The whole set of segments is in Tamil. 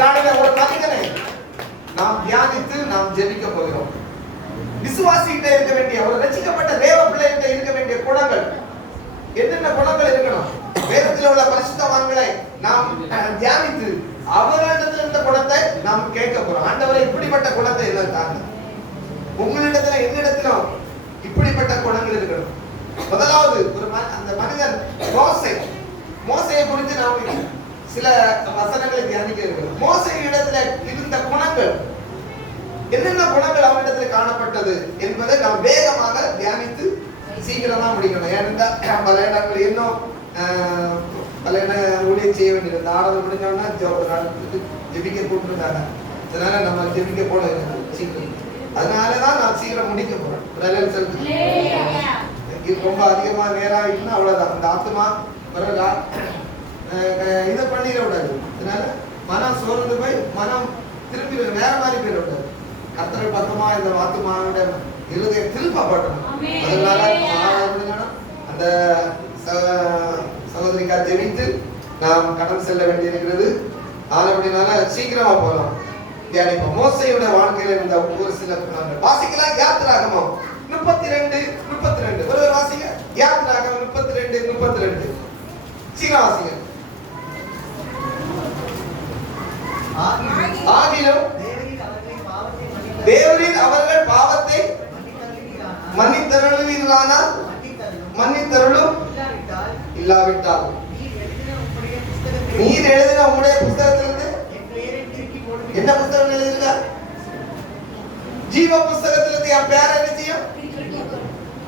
நாளில் ஒரு மனிதனை நாம் தியானித்து நாம் ஜெபிக்க போகிறோம். விசுவாசிகிட்ட இருக்க வேண்டிய, ஒரு ரட்சிக்கப்பட்ட தேவ பிள்ளைகிட்ட இருக்க வேண்டிய குணங்கள் என்னென்ன குணங்கள் இருக்கணும்? வேதத்தில் உள்ள பரிசுத்தவான்களை நாம் தியானித்து அவர்களிடத்தில் இருந்த குணத்தை நாம் கேட்க போறோம். ஆண்டவரை இப்படிப்பட்ட குணத்தை எல்லாம் தாங்க, உங்களிடத்துல என்னிடத்திலும் இப்படிப்பட்ட குணங்கள் இருக்கணும். முதலாவது அந்த மனிதன் மோசையை குறித்து நாம் சில வசனங்களை தியானிக்க இருக்கிறோம். மோசை இடத்துல இருந்த குணங்கள் என்னென்ன குணங்கள் அவனிடத்தில் காணப்பட்டது என்பதை நாம் வேகமாக தியானித்து சீக்கிரமா முடிக்கணும். ஏனென்றால் பல இடங்கள் இன்னும் பல ஊழியம் செய்ய வேண்டியது. ஆறாவது முடிஞ்சோம்னா ஜெபிக்க கூப்பிட்டுருந்தாங்க, அதனால நம்ம ஜெபிக்க போல சீக்கிரம். அதனாலதான் நான் சீக்கிரம் முடிக்க போறேன். ரொம்ப அதிகமா நேரம் ஆகிட்டுன்னா அவ்வளவுதான். அந்த ஆத்மா வரலா இதை பண்ணிட விடாது. அதனால மனம் சோர்ந்து போய் மனம் திருப்பி வேற மாதிரி போயிட விடாது. கர்த்தர் பக்கமா இந்த ஆத்மாவோட இருதய திருப்ப பட்டணும். அதனால அந்த சகோதரிக்கா ஜெபித்து நாம் கடன் செல்ல வேண்டியிருக்கிறது. அப்படினால சீக்கிரமா போகலாம். தியானிப்போம். மோசையோட வாழ்க்கையில இருந்த ஒரு சில குணங்கள் வாசிக்கலாம். யாத்திராகமம் 32:32 ஒரு வாசிங்க. யாத்திராகமம் 32:32 சீக்கிரம் வாசிங்க. ஆகிலும் தேவரீர் அவர்கள் பாவத்தை மன்னித்தருளுவீர்களானால் மன்னித்தருளும், இல்லாவிட்டால் நீர் எழுதின உங்களுடைய புத்தகத்திலிருந்து என்ன புத்தகம் எழுதிருக்க? ஜீவ புத்தகத்திலிருந்து என் பேரை என்ன செய்யும்?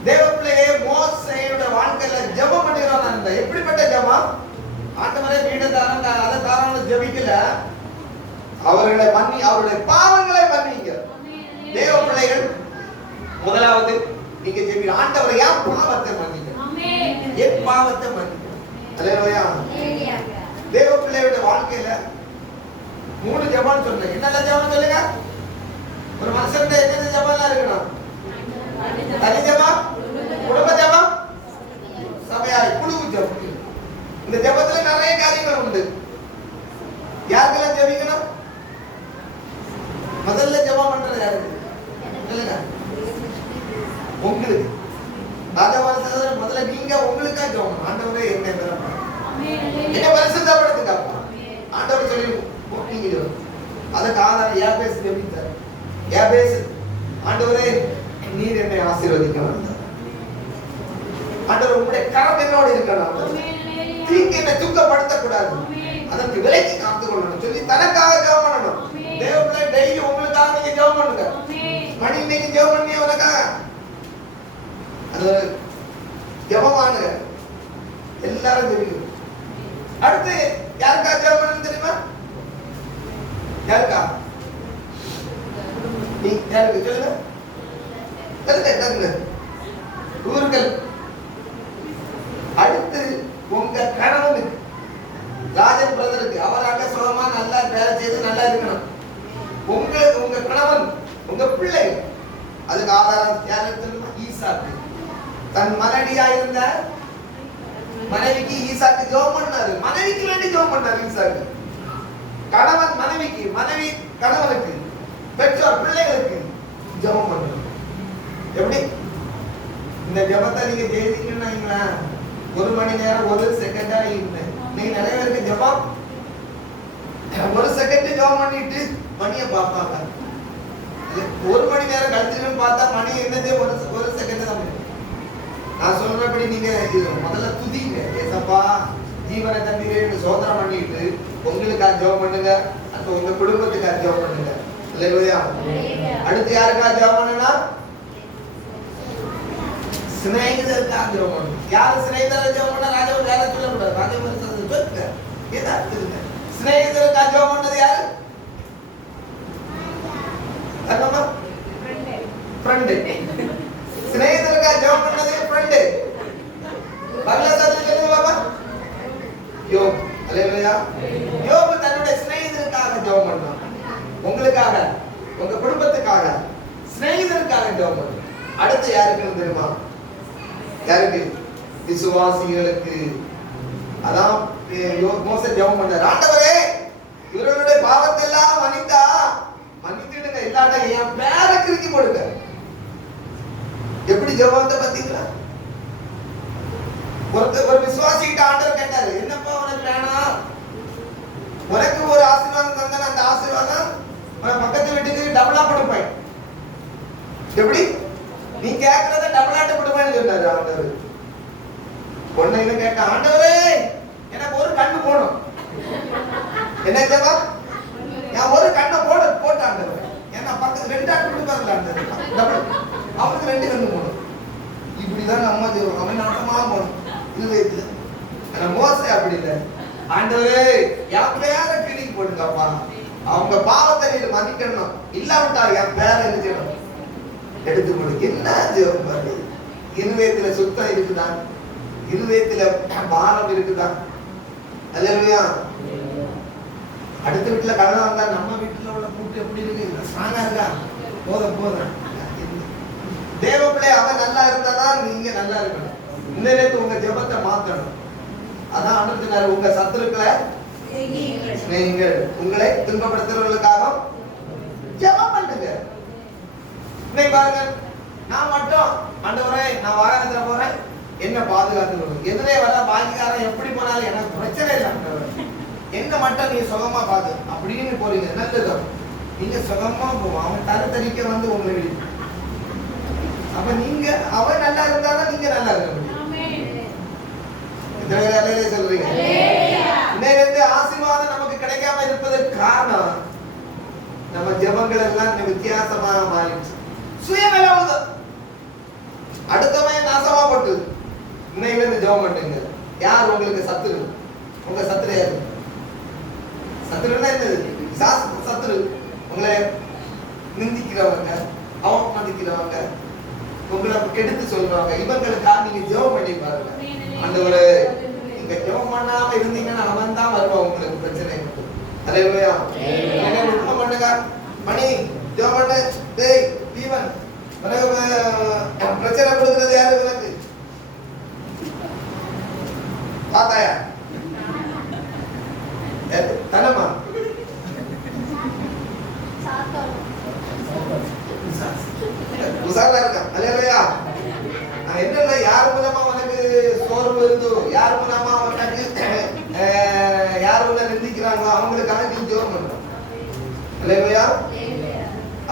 தேவ பிள்ளையே மோசையோட வாழ்க்கையில ஜெபம் பண்ணுகிறோம். எப்படிப்பட்ட ஜெபம்? ஆண்டவரே வீட தாரம் அதை தாரம் ஜெபிக்கல, அவர்களை மன்னி, அவருடைய பாவங்களை மன்னிங்க. தேவ பிள்ளைகள் முதலாவது நீங்க ஜெபி, ஆண்டவரை என் பாவத்தை மன்னிங்க, என் பாவத்தை மன்னிங்க. அல்லேலூயா. தேவ பிள்ளையோட வாழ்க்கையில 3 ஜெபம் சொன்னேன். என்னென்ன ஜெபம் சொல்லுங்க? ஒரு மனுஷன்ட என்னென்ன ஜெபம்லாம் இருக்கணும்? தனி ஜெபம், குடும்ப ஜெபம், சபையாய் குழு ஜெபம். இந்த ஜெபத்துல நிறைய காரியங்கள் உண்டு. யாருக்கெல்லாம் ஜெபிக்கணும்? முதல்ல ஜெபம் பண்றது யாருக்கு? சொல்லுங்க. உங்களுக்கு. ராஜாவான சகோதரர் முதல்ல நீங்க உங்களுக்கா ஜெபம். ஆண்டவரே என்ன என்ன பரிசுத்தப்படுத்துங்க. ஆண்டவர் சொல்லி அதுக்கு ஆதாரம் யாபேஸ் ஜெபித்தார். யாபேஸ் ஆண்டவரே நீர் என்னை ஆசீர்வதிக்கணும், ஆண்டவர் உங்களுடைய கரம் என்னோடு இருக்கணும், தீங்கு என்னை துக்கப்படுத்த கூடாது, அதற்கு விலைக்கு காத்து கொள்ளணும் சொல்லி தனக்காக ஜெபம் பண்ணணும். தேவப்பிள்ளை டெய்லி உங்களுக்காக நீங்க ஜெபம் பண்ணுங்க. மணி இன்னைக்கு ஜெபம் பண்ணி உனக்காக அது ஜெபமான எல்லாரும் ஜெபிக்கணும். அடுத்து யாருக்கா ஜெபம் பண்ணணும் தெரியுமா? யாருக்கா? நீ யாருக்கு சொல்லுங்க? ஊர்கள். அடுத்து உங்க கணவனுக்கு, ராஜன் பிரதருக்கு, அவராக சுகமா நல்லா வேலை செய்து நல்லா இருக்கணும். உங்க கணவன், உங்க பிள்ளை, அதுக்கு ஆதாரம் யாருக்கு தெரியுமா? ஈசாக்கு. தன் மனைவியா இருந்த மனைவிக்கு ஈசாக்கு ஜெபம் பண்ணாரு. மனைவிக்கு வேண்டி ஜெபம் பண்ணாரு ஈசாக்கு. கணவன் மனைவிக்கு, மனைவி கணவனுக்கு, பெற்றோர் பிள்ளைகளுக்கு ஜெபம் பண்ணணும். எப்படி? இந்த ஜெபத்தை நீங்க செய்தீங்கன்னா 1 மணி நேரம் 1 செகண்டா நீங்க நிறைய பேருக்கு ஜெபம் 1 செகண்ட் ஜெபம் பண்ணிட்டு மணியை பார்ப்பாங்க. 1 மணி நேரம் கழிச்சுன்னு பார்த்தா மணி என்னதே 1 செகண்ட் தான். நான் சொல்றபடி நீங்க முதல்ல துதிங்க. ஏசப்பா ஜீவனை தந்தீரேன்னு சோதனை பண்ணிட்டு உங்களுக்காக ஜெபம் பண்ணுங்க. அடுத்து உங்க குடும்பத்துக்காக ஜெபம் பண்ணுங்க. அல்லேலூயா. அடுத்து யாருக்காக ஜெபம் பண்ணுனா? சிநேகிதருக்காக ஜெபம் பண்ணுங்க. யாரு சிநேகிதரை ஜெபம் பண்ணா? ராஜாவை வேலை சொல்லக்கூடாது. ராஜாவை சொல்லுங்க. ஏதாவது சிநேகிதருக்காக ஜெபம் பண்ணது யாரு? தங்கம்மா ஃப்ரெண்ட். சிநேகிதருக்காக ஜெபம் பண்ணது ஃப்ரெண்ட். பரலோகத்துல சொல்லுங்க பாப்பா. யோப். அல்லேலூயா. யோபு தன்னுடைய சிநேகிதருக்காக ஜெபம் பண்ணான். உங்களுக்காக, உங்க குடும்பத்துக்காக, சிநேகிதருக்காக ஜெபம் பண்ணான். அடுத்து யாருக்கு தெரியுமா? யாருக்கு? விசுவாசிகளுக்கு. அதான் மோசே ஜெபம் பண்ணார். ஆண்டவரே இவர்களுடைய பாவத்தை இல்லாட்டா என் பேரை கிறுக்கி போடுங்க. எப்படி ஜெபத்தை பார்த்தீங்களா? ஒரு விசுவாசிக்கிட்ட ஆண்டவர் கேட்டாரு, என்னப்பா உனக்கு வேணாம்? உனக்கு ஒரு ஆசீர்வாதம் தந்தா அந்த ஆசீர்வாதம் பக்கத்து வீட்டுக்கு டபுளா கொடுப்பேன். எப்படி நீ கேட்கறத டபுளாட்ட கொடுப்பேன்னு சொன்னாரு ஆண்டவர். பொண்ணு இவன் கேட்ட, ஆண்டவரே எனக்கு ஒரு கண்ணு போடும். என்ன ஜெபம்? நான் ஒரு கண்ணை போட்ட ஆண்டவர். ஏன்னா பக்கத்து ரெண்டு ஆட்டு கொடுப்பாங்க ஆண்டவர். அவனுக்கு ரெண்டு கண்ணு போடும். இப்படிதான் நம்ம ஜெபம். அவன் நாட்டமா போகணும் இருதயத்துல. ஆனா மோசே அப்படி இல்லை. ஆண்டவரே யாரையார கிளிக்கு போடுங்கப்பா, அவங்க பாவத்தை நீர் மதிக்கணும், இல்லாவிட்டா என் பேரை என்ன செய்யணும் எடுத்து போடு. என்ன ஜெபம் பாரு. இருதயத்துல சுத்தம் இருக்குதா? இருதயத்துல பாரம் இருக்குதா? அல்லேலூயா. அடுத்த வீட்டுல கல்யாணம் வந்தா நம்ம வீட்டுல உள்ள கூட்டு எப்படி இருக்கு? ஸ்ட்ராங்கா இருக்கா? போதும். தேவ பிள்ளை அவன் நல்லா இருந்தாதான் நீங்க நல்லா இருக்கணும். இந்த நேரத்து உங்க ஜெபத்தை மாத்தணும். அதான் ஆண்டவர் சொன்னாரு, உங்க சத்துருக்களை நீங்கள் உங்களை துன்பப்படுத்துறவர்களுக்காக ஜெபம் பண்ணுங்க. இன்னைக்கு பாருங்க, நான் மட்டும் ஆண்டவரே நான் வாகனத்துல போறேன், என்ன பாதுகாத்து எதிரே வர பாக்கிக்காரன் எப்படி போனாலும் எனக்கு பிரச்சனை இல்லை ஆண்டவர், என்ன மட்டும் நீ சுகமா பாத்து அப்படின்னு போறீங்க. நல்லதுதான், நீங்க சுகமா போவோம். அவன் தரிக்க வந்து உங்களை விடு. அப்ப நீங்க அவன் நல்லா இருந்தாலும் நீங்க நல்லா இருக்க முடியும். சொல்றீங்க இன்னைக்கு ஆசீர்வாதம் நமக்கு கிடைக்காம இருப்பதற்கு காரணம் நம்ம ஜெபங்கள் எல்லாம் வித்தியாசமா மாறிடுச்சு. சுயநலம் அடுத்தவன் நாசமா போட்டு இன்னைக்கு இருந்து ஜெபம் பண்ணுங்க. யார் உங்களுக்கு சத்துரு? உங்க சத்துரு யாரு? சத்துருன்னா என்னது? சத்துரு உங்களை நிந்திக்கிறவங்க, அவமதிக்கிறவங்க, உங்களை கெடுத்து சொல்றவங்க, இவங்களுக்காக நீங்க ஜெபம் பண்ணி பாருங்க. ஆண்டவரே நீங்க ஜெபம் பண்ணாம இருந்தீங்கன்னா அவன் தான் வருவான் உங்களுக்கு பிரச்சனை. அல்லேலூயா. நீங்க ஜெபம் பண்ணுங்க. மணி ஜெபம் பண்ணு. டேய் தீவன் உனக்கு பிரச்சனை கொடுக்கிறது யாரு? உனக்கு பாத்தாயா? தனமா உசாரா இருக்கா? அல்லேலூயா. என்ன யார் மூலமா உனக்கு சோர்வு இருந்தோ, யார் மூலமா உனக்கு யார் உன்னை நிந்திக்கிறாங்களோ அவங்களுக்காக நீ ஜெபம் பண்ற. அல்லேலூயா.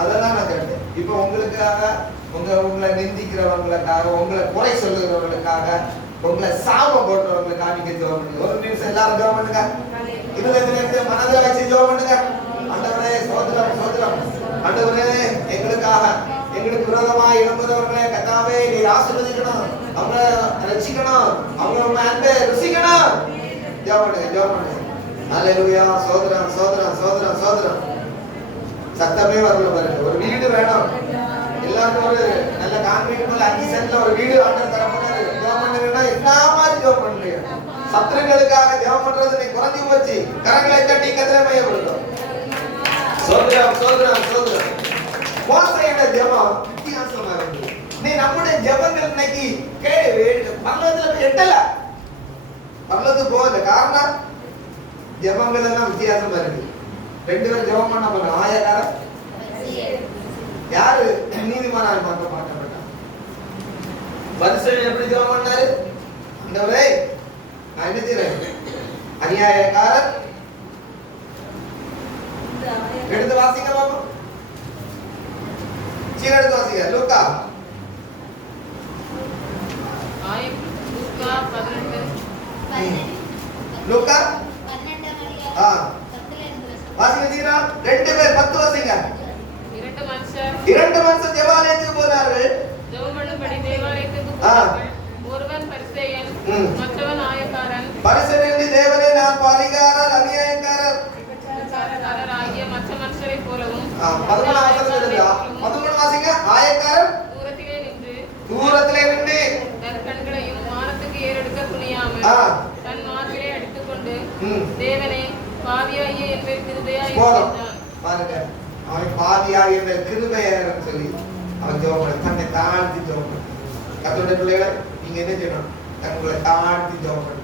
அதெல்லாம் நான் கேட்டேன். இப்ப உங்களுக்காக, உங்களை நிந்திக்கிறவங்களுக்காக, உங்களை குறை சொல்லுகிறவங்களுக்காக, உங்களை சாபம் போடுறவங்களுக்காக நீங்க ஜெபம் பண்ணுங்க. ஒரு நிமிஷம் எல்லாரும் ஜெபம் பண்ணுங்க. இருதயத்துல மனதில் வச்சு ஜெபம் பண்ணுங்க. ஆண்டவரே சோதரம் ஆண்டவரே எங்களுக்காக, எங்களுக்கு விரோதமாக எழும்புறவர்களை கர்த்தாவே நீர் ஆசீர்வதிக்கணும், அவங்க ரட்சிக்கணும், அவங்க உங்க அன்பை ருசிக்கணும். ஜெபம் பண்ணுங்க. அல்லேலூயா. சோதரம் சத்தமே வரல பாருங்க. ஒரு வீடு வேணும் எல்லாருக்கும். ஒரு நல்ல கான்வென்ட் போல 5 சென்ட்ல ஒரு வீடு ஆண்டவர் தர போறாரு. ஜெபம் பண்ணுங்கன்னா என்ன மாதிரி ஜெபம் பண்றீங்க? சத்துருக்களுக்காக ஜெபம் பண்றது நீ குறைஞ்சு போச்சு. கரங்களை தட்டி கத்திர மையப்படுத்தும். சோதரம் மோசையோட ஜெபம் வித்தியாசமா இருக்கு. நீ நம்முடைய ஜெபங்கள் இன்னைக்கு பரலோகத்துல எட்டல, பரலோகத்துக்கு போகல. காரணம் ஜெபங்கள் எல்லாம் வித்தியாசமா இருக்கு. 2 பேரும் ஜெபம் பண்ண போறாங்க. ஆயக்காரன் யாரு? நீதிமானாய் மாற்றப்பட்டான். பரிசேயன் எப்படி ஜெபம் பண்ணாரு? ஆண்டவரே நான் என்ன செய்றேன்? அநியாயக்காரன். எடுத்து வாசிங்க பாப்போம். எடுத்து வாசிங்க. லூக்கா 12 வாசிங்க. 2 பேர் 10 வாசிங்க. 2 மனுஷர் தேவாலயத்துக்கு போனார்கள். ஜெபம் பண்ணும்படி தேவாலயத்துக்கு போனார்கள். ஒருவன் பரிசேயன், மற்றவன் ஆயக்காரன். பரிசேயன் தேவனே நான் பாவிகாரர், அநியாயக்காரர் ஆகிய மற்ற மனுஷரைப் போலவும். 11 வாசிங்க. ஆயக்காரர் தூரத்திலே நின்று தன் கண்களையும் வானத்துக்கு ஏறெடுக்க துணியாமல் தன் மார்பிலே அடித்துக்கொண்டு தேவனே பாவியாகிய என் மேல் கிருபையாய் இருந்தான். பாருங்க, அவன் பாவியாகிய என் மேல் கிருபையாய் சொல்லி அவன் ஜெபம் பண்ண, தன்னை தாழ்த்தி ஜெபம் பண்ண. கர்த்தருடைய பிள்ளைகளை நீங்க என்ன செய்யணும்? தங்களை தாழ்த்தி ஜெபம் பண்ண.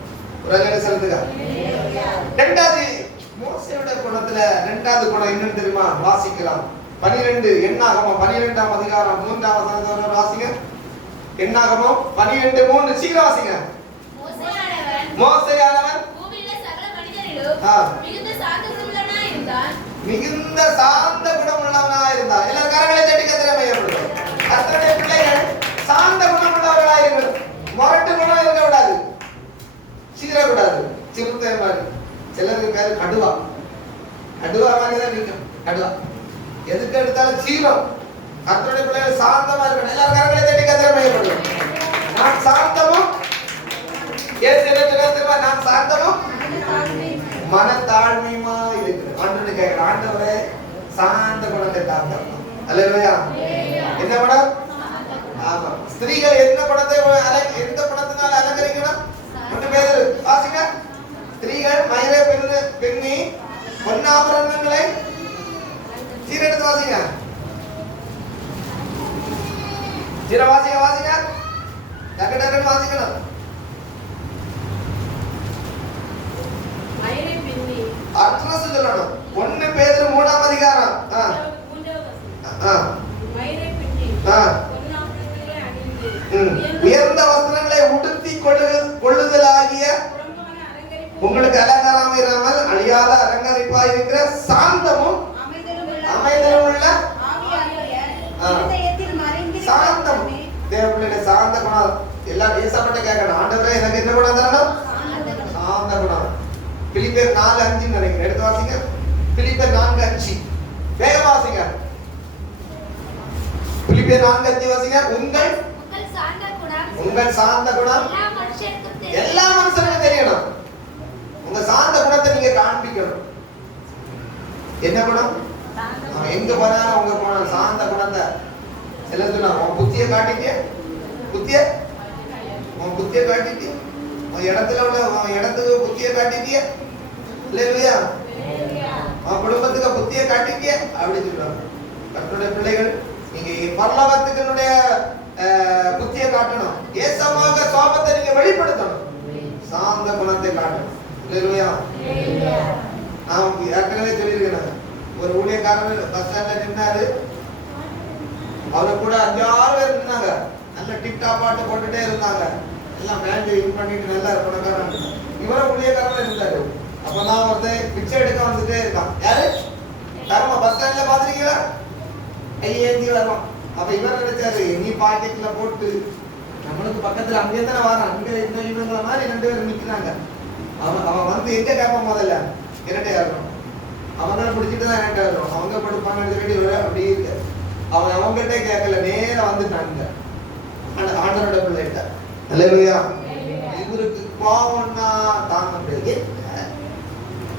ஒரு அலையில சொல்லுங்க. 2வது மோசேயோட குணத்துல 2வது குணம் என்னன்னு தெரியுமா? வாசிக்கலாம். 12 எண்ணாகமம் 12ஆம் அதிகாரம் 3ஆம் வசனத்தோட வாசிங்க. எண்ணாகமம் 12:3 சீக்கிரம் வாசிங்க. மோசேயானவன் பூமியிலே சகல மனிதரிலும் மிகுந்த சாந்த குணமுள்ளவனாய் இருந்தான். மிகுந்த சாந்த குணமுள்ளவனாய் இருந்தான். எல்லாரும் கரங்களை தட்டி கர்த்தரை மையப்படுத்துங்க. கர்த்தருடைய பிள்ளைகள் சாந்த குணமுள்ளவர்களாய் இருக்கணும். மொரட்டு குணம் இருக்க கூடாது, சீரக்கூடாது, சிறுத்தை மாதிரி. சிலருக்கு பேரு கடுவா, கடுவா மாதிரி தான் நிற்கும். கடுவா எதுக்கு எடுத்தாலும் சீரம். கர்த்தருடைய பிள்ளைகள் சாந்தமா இருக்கணும். எல்லாரும் கரங்களை தட்டி கர்த்தரை மையப்படுத்துங்க. நான் சாந்தமும் நான் சாந்தமும் மனத்தாழ்மையுமா இருக்கிறேன். ஆண்டவரை கேட்கிறேன், ஆண்டவரே சாந்த குணத்தை தாத்தம். அல்லேலூயா. என்ன குணம்? ஆமா. ஸ்திரீகள் என்ன குணத்தை எந்த குணத்தினால அலங்கரிக்கணும்? 2 பேர் வாசிங்க. ஸ்திரீகள் மயிரை பெண்ணி பொன்னாபரணங்களை சீரெடுத்து வாசிங்க. சீர வாசிங்க, வாசிங்க, டக்கு டக்குன்னு வாசிக்கணும். அர்த்தம் சொல்லணும். 1 பேதுரு 3ஆம் அதிகாரம் உயர்ந்த வஸ்திரங்களை உடுத்தி கொள்ளுதலாகிய உங்களுக்கு அலங்காரம் இராமல் அழியாத அலங்கரிப்பாய் இருக்கிற சாந்தமும் அமைதலும் உள்ள சாந்தம். தேவனுடைய சாந்த குணம் எல்லாம் ஏசப்பட்ட கேட்கணும். ஆண்டவரே எனக்கு என்ன குணம் தரணும்? சாந்த குணம். பிலிப்பியர் 4:5 நினைக்கிறேன். எடுத்து வாசிங்க. பிலிப்பியர் 4:5 வேக வாசிங்க. பிலிப்பியர் 4:5 வாசிங்க. உங்கள் சாந்த குணம் எல்லா மனுஷனுக்கும் தெரியணும். உங்க சாந்த குணத்தை நீங்க காண்பிக்கணும். என்ன குணம்? எங்க போனாலும் உங்க குணம் சாந்த குணத்தை. சில சொன்னா உன் புத்தியை காட்டிட்டிய, உன் புத்தியை காட்டிட்டிய, உன் இடத்துல உள்ள உன் இடத்துக்கு புத்தியை காட்டிட்டிய, இல்லையா? உன் குடும்பத்துக்கு புத்தியை காட்டிட்டிய அப்படின்னு சொல்றாங்க. கர்த்தருடைய பிள்ளைகள் நீங்க பரலோகத்துக்கு புத்தியை காட்டணும். ஏசமாக சுவாபத்தை நீங்க வெளிப்படுத்தணும். சாந்த குணத்தை காட்டணும். இல்லையா? நான் ஏற்கனவே சொல்லியிருக்கேன். ஒரு ஊழியக்காரர் பஸ் ஸ்டாண்ட்ல நின்னாரு. அவரை கூட 5-6 பேர் நின்னாங்க. நல்ல டிக்டாக் பாட்டு போட்டுட்டே இருந்தாங்க. எல்லாம் பேண்ட் யூஸ் பண்ணிட்டு நல்லா பணக்காரன். இவரை ஊழியக்காரன் இருந்தாரு. அப்பதான் ஒருத்தர் பிச்சை எடுக்க வந்துட்டே இருக்கான். யாரு? தரமா பஸ் ஸ்டாண்ட்ல பாத்துருக்கீங்களா? கையேந்தி வரும். அப்ப இவர் நினைச்சாரு, நீ பாக்கெட்ல போட்டு நம்மளுக்கு பக்கத்துல அங்கே தானே வரான். அங்க இந்த இவங்கள மாதிரி 2 பேர் நிக்கிறாங்க. அவன் வந்து எங்க கேட்பான்? முதல்ல இரட்டையா இருக்கும். அவங்க பிடிச்சிட்டு தான் இரட்டையா இருக்கும். அவங்க படுப்பாங்க அப்படி இருக்கு. அவன் அவங்ககிட்ட கேட்கல, நேர வந்துட்டாங்க ஆண்டவரோட பிள்ளைகிட்ட. அல்லேலூயா. இவருக்கு பாவம்னா தாங்க முடியாது.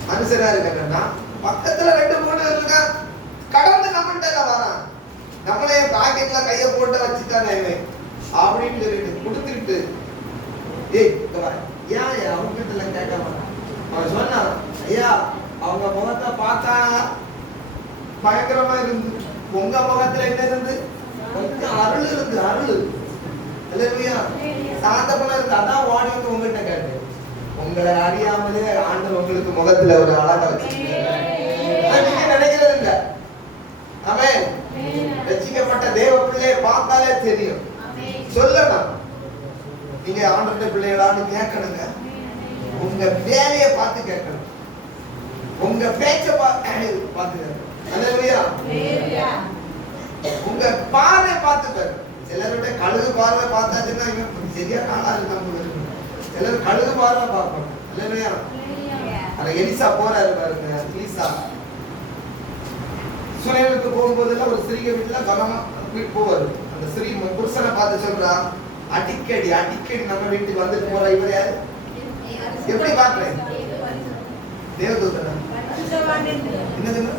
மனுஷனா இருக்கா பக்கத்துல 2-3 இருக்கா, கடந்து நம்மகிட்ட வரான். நம்மளே பாக்கெட்ல கைய போட்டு வச்சுட்டானே அப்படின்னு சொல்லிட்டு கொடுத்துட்டு, ஏய் ஏன் அவங்க கிட்ட கேட்க மாட்டான். அவன் சொன்னான், ஐயா அவங்க முகத்தை பார்த்தா பயங்கரமா இருந்து, உங்க முகத்துல என்ன இருந்து? கொஞ்சம் அருள் இருந்து. அருள் இல்லையா? சாந்த குணம் இருக்கு. அதான் ஓடி வந்து உங்ககிட்ட கேட்டு, உங்களை அறியாமலே ஆண்டவர் உங்களுக்கு முகத்துல ஒரு அழகா வச்சிருக்காரு. நீங்க நினைக்கிறது இல்ல. ஆமென். ரட்சிக்கப்பட்ட தேவ பிள்ளையை பார்த்தாலே தெரியும். சொல்லணும். நீங்க ஆண்டவருடைய பிள்ளைகளான்னு கேட்கணுங்க. உங்க வேலையை பார்த்து கேட்கணும். உங்க பேச்சை பார்த்து கேட்கணும். அல்லேலூயா. உங்க பார்வை பார்த்து கேட்கணும். சிலருடைய கழுகு பார்வை பார்த்தாச்சுன்னா இவன் சரியா நாளா இருக்காங்க. சிலர் கழுகு பார்வை பார்ப்பாங்க. அல்லேலூயா. ஆனா எலிசா போறாரு பாருங்க. எலிசா சுனேமுக்கு போகும்போதெல்லாம் ஒரு ஸ்திரீ வீட்டுல கனமா போவாரு. அந்த ஸ்திரீ புருஷனை பார்த்து சொல்றா, அடிக்கடி நம்ம வீட்டுக்கு வந்துட்டு போற இவர் யாரு? எப்படி பாக்குறேன்? தேவதூதனா? என்னதுங்க?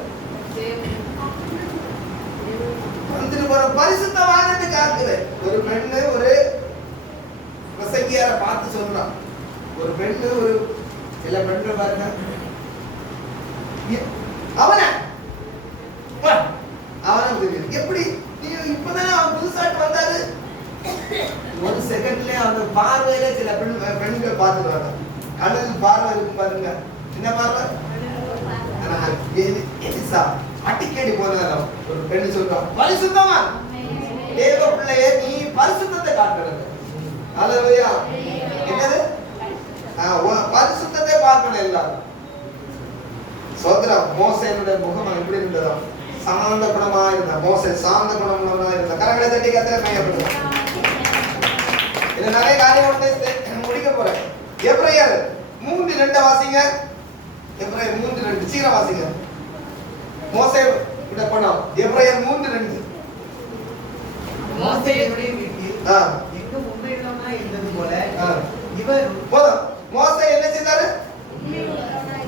வந்துட்டு போற பரிசுத்தவான்னு காக்குறேன். ஒரு பெண்ணு ஒரு பிரசங்கியார பார்த்து சொல்றான். ஒரு பெண்ணு ஒரு சில பெண்கள் பாருங்க, அவனை தெரியுது. எப்படி இப்பதான் அவன் புதுசாட்டு வந்தாரு. ஒரு செகண்ட்ல அந்த பார்வையில சில பெண்கள் பார்த்துருவாங்க. கழுகு பார்வை இருக்கும் பாருங்க. என்ன பார்வை? எலிசா அடிக்கடி போனாலும் ஒரு பெண் சொல்றா, பரிசுத்தமா தேவ பிள்ளையே நீ பரிசுத்தத்தை காட்டணும். அல்லேலூயா. என்னது? பரிசுத்தத்தை பார்க்கணும் எல்லாரும். சோதரம் மோசேனுடைய முகம் எப்படி இருந்ததோ சாந்த குணமா இருந்தா, மோசே சாந்த குணமா இருந்தா. கரங்களை தட்டி கத்திர மையப்படுது. இது நிறைய காரியம் முடிக்க போறேன். எபிரேயர் 3:2 வாசிங்க. எபிரேயர் 3:2 சீக்கிரம் வாசிங்க. மோசே கிட்ட போனோம். எபிரேயர் 3:2. மோசேயுடைய வீட்டில் எங்கும் உண்மையுள்ளவனா இருந்தது போல இவர் போதும். மோசே என்ன செய்தாரு?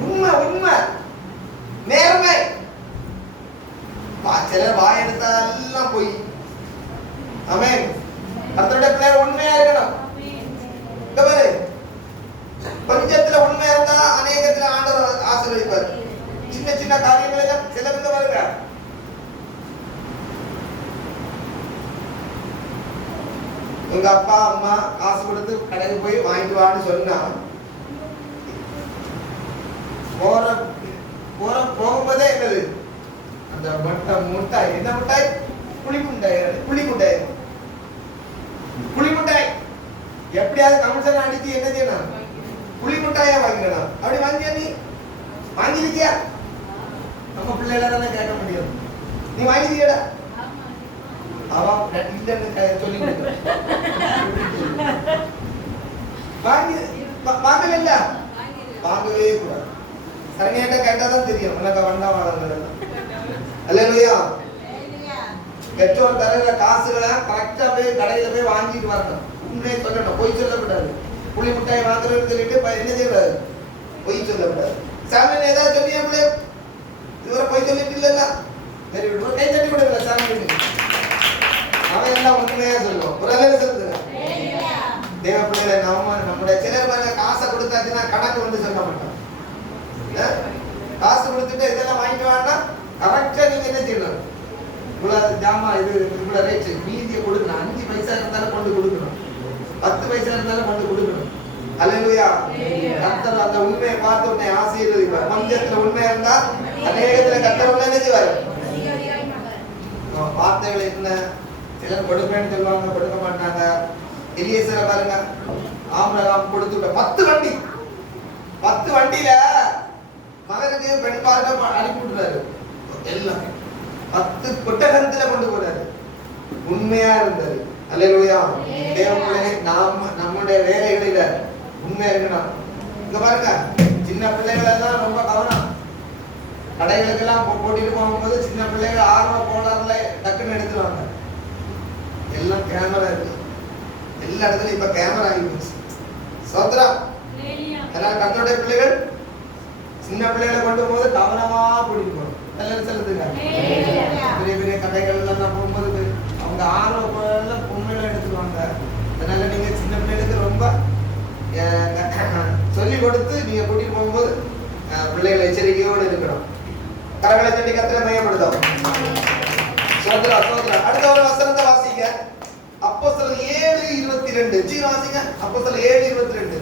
உண்மை உண்மை நேர்மை. சிலர் வாய் எடுத்தா எல்லாம் போய். ஆமென். கர்த்தருடைய பிள்ளைகள் உண்மையா இருக்கணும். இந்த பாரு, கொஞ்சத்துல உண்மையா இருந்தா அநேகத்துல ஆண்டவர் ஆசீர்வதிப்பார். சின்ன சின்ன காரியங்கள் எல்லாம் சில இந்த பாருங்க, உங்க அப்பா அம்மா காசு கொடுத்து கடைக்கு போய் வாங்கிட்டு வான்னு சொன்னா போகும்போதே என்னது அந்த முட்டாய், என்ன முட்டாய்? புளி முட்டாய் எப்படியாவது கமிஷன் அடிச்சு என்ன செய்யணும்? புளி முட்டாயா வாங்கிக்கணும். அப்படி வாங்கியா? நீ வாங்கிருக்கியா? நம்ம பிள்ளைல தானே கேட்க முடியும். நீ வாங்கிருக்கியடா? அவன் இல்லைன்னு சொல்லி வாங்கல, வாங்கவே கூடாது. சரணியாட்ட கேட்டாதான் தெரியும் உனக்கு வண்டா வாழ. அல்லேலூயா. பெற்றோர் தர காசுகளை கரெக்டா போய் கடையில போய் வாங்கிட்டு வரணும். உண்மையை சொல்லணும், பொய் சொல்லக்கூடாது. புளி முட்டாய் வாங்குறதுன்னு சொல்லிட்டு என்ன செய்யக்கூடாது? பொய் சொல்லக்கூடாது. சாமி ஏதாவது சொல்லியா பிள்ளை? இதுவரை பொய் சொல்லிட்டு இல்லைல்ல? சரி விடு, கை தட்டி விடுங்க சாமி. அவன் எல்லாம் உண்மையா சொல்லுவோம். ஒரு அளவு சொல்லுங்க. தேவ பிள்ளைகளை நம்முடைய சிலர் மேல காசை கொடுத்தாச்சுன்னா கணக்கு வந்து சொல்ல மாட்டோம். காசு கொடுத்துட்டு இதெல்லாம் வாங்கிட்டு வாங்கினா கரெக்டா நீங்க என்ன செய்யணும்? இவ்வளவு ஜாமா, இது இவ்வளவு ரேட்டு, மீதியை கொடுக்கணும். 5 பைசா இருந்தாலும் கொண்டு கொடுக்கணும், 10 பைசா இருந்தாலும் கொண்டு கொடுக்கணும். அல்லேலூயா. கர்த்தர் அந்த உண்மையை பார்த்து உன்னை ஆசீர்வதிப்பார். கொஞ்சத்துல உண்மையா இருந்தா அநேகத்துல கர்த்தர் உன்னை என்ன செய்வார்? வார்த்தைகள் என்ன? சிலர் கொடுப்பேன்னு சொல்லுவாங்க, கொடுக்க மாட்டாங்க. எலியேசரை பாருங்க, ஆபிரகாம் கொடுத்து 10 வண்டி, 10 வண்டியில மகனுக்கு பெண் பார்க்க அனுப்பி விட்டுறாரு. எல்லாம் 10 புத்தகத்துல கொண்டு போறாரு. உண்மையா இருந்தாரு. அல்லேலூயா. தேவனே, நாம் நம்முடைய வேலைகளில உண்மையா இருக்கணும். இங்க பாருங்க, சின்ன பிள்ளைகள் எல்லாம் ரொம்ப கவனம். கடைகளுக்கு எல்லாம் போட்டிட்டு போகும்போது சின்ன பிள்ளைகள் ஆர்வ கோளாறுல டக்குன்னு எடுத்துருவாங்க. எல்லாம் கேமரா இருக்கு, எல்லா இடத்துலயும் இப்ப கேமரா ஆகிடுச்சு. சோத்ரா. கர்த்தருடைய பிள்ளைகள் சின்ன பிள்ளைகளை கொண்டு போது கவனமா கூட்டிட்டு போகணும். எல்லாரும் செலுத்துங்க. பெரிய பெரிய கடைகள் எல்லாம் போகும்போது அவங்க ஆர்வ உண்மையில எடுத்துருவாங்க. அதனால நீங்க சின்ன பிள்ளைகளுக்கு ரொம்ப சொல்லி கொடுத்து நீங்க கூட்டிட்டு போகும்போது பிள்ளைகளை எச்சரிக்கையோடு இருக்கணும். கரங்களை தட்டி கர்த்தரை மையப்படுத்தும். சோத்ரா சோத்ரா. அடுத்த ஒரு வசனத்தை வாசிங்க. அப்போஸ்தலர் 7:22. சீக்கிரம் வாசிங்க. அப்போஸ்தலர் 7:22.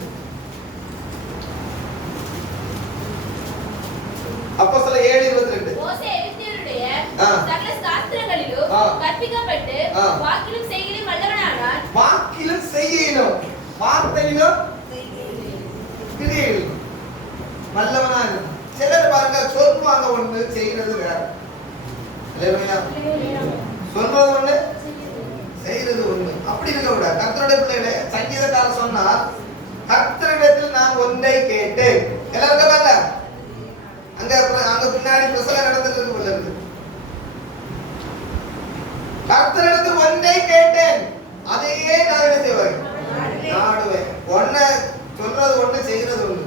அப்போஸ்தலர் 7:22. மோசே எகிப்தியருடைய சகல சாஸ்திரங்களிலும் கற்பிக்கப்பட்டு வாக்கிலும் செய்கையிலும் வல்லவனானான். வாக்கிலும் செய்கையிலும் வார்த்தையிலும் கிரியையிலும் வல்லவனா இருந்தான். சிலர் பாருங்க, சொல்லுவாங்க ஒண்ணு, செய்யறது வேற. அல்லேலூயா. சொல்றது ஒண்ணு, செய்யறது ஒண்ணு. அப்படி இருக்க கூடாது. கர்த்தருடைய பிள்ளைகளே, சங்கீதக்காரர் சொன்னார், கர்த்தரிடத்தில் நான் ஒன்றை கேட்டேன். எல்லாரும் பாருங்க, அங்க பின்னாடி பிரசங்கம் நடந்துட்டு இருக்கு போல இருக்கு. கர்த்தரிடத்தில் ஒன்றை கேட்டேன், அதையே நான் என்ன செய்வேன்? நாடுவேன். ஒன்ன சொல்றது ஒண்ணு, செய்யறது ஒண்ணு.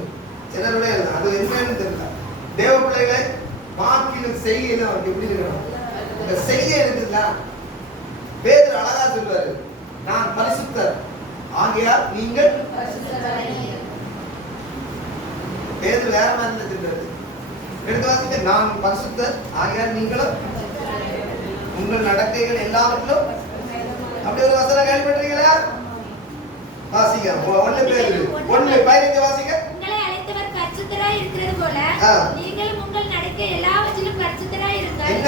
சிலருடைய அது என்னன்னு தெரியல. தேவ பிள்ளைகளை வாக்கிலும் செய்யணும். எப்படி இருக்கணும்? இந்த செய்ய இருக்குல்ல, பேதுரு அழகா சொல்றாரு, நான் பரிசுத்தர் ஆகையால் நீங்கள் பேதுரு வேற மாதிரி சொல்றாரு. எடுத்து வாசிங்க. நான் பரிசுத்தர் ஆகையால் நீங்களும் உங்கள் நடக்கைகள் எல்லாவற்றிலும். அப்படி ஒரு வசனம் கேள்விப்பட்டிருக்கீங்களா? வாசிங்க. 1:15 வாசிங்க. உங்களை அழைத்தவர் பரிசுத்தராய் இருக்கிறது போல நீங்களும் உங்கள் நடக்கை எல்லாவற்றிலும் பரிசுத்தராய் இருங்கள். என்ன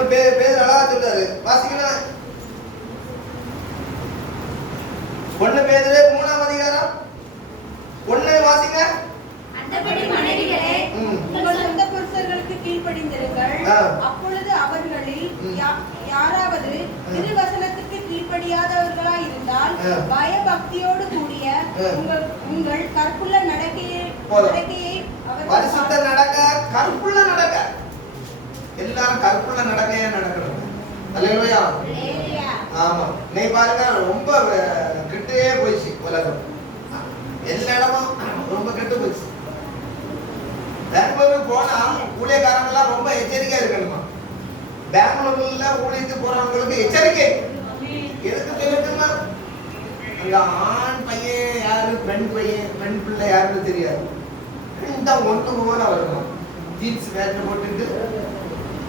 இன்னும் பேர் அழகா சொல்றாரு. வாசிக்கலாம். 1 பேதுரு 3ஆம் அதிகாரம் 1 வாசிங்க. அந்தபடி மனைவிகளே உங்கள் சொந்த புருஷர்களுக்கு கீழ்ப்படிந்திருங்கள். அப்பொழுது அவர்களில் யாராவது திருவசனத்துக்கு கீழ்ப்படியாதவர்களாய் இருந்தால் பயபக்தியோடு கூடிய உங்கள் கற்புள்ள நடக்கையை பரிசுத்த நடக்க, கற்புள்ள நடக்க, எல்லாரும் கற்புள்ள நடக்கையா நடக்கணும். அல்லேலூயா. ஆமா, நீ பாருங்க ரொம்ப கெட்டே போயிடுச்சு உலகம். எல்லா இடமும் ரொம்ப கெட்டு போச்சு. பெங்களூருக்கு போனா ஊழியக்காரங்க எல்லாம் ரொம்ப எச்சரிக்கையா இருக்கணுமா. பெங்களூர்ல ஊழியத்துக்கு போறவங்களுக்கு எச்சரிக்கை. எதுக்கு தெரியுமா? அங்க ஆண் பையன் யாரு, பெண் பையன், பெண் பிள்ளை யாருன்னு தெரியாது. ரெண்டா ஒண்ணு போல வரணும். ஜீன்ஸ் பேண்ட் போட்டுட்டு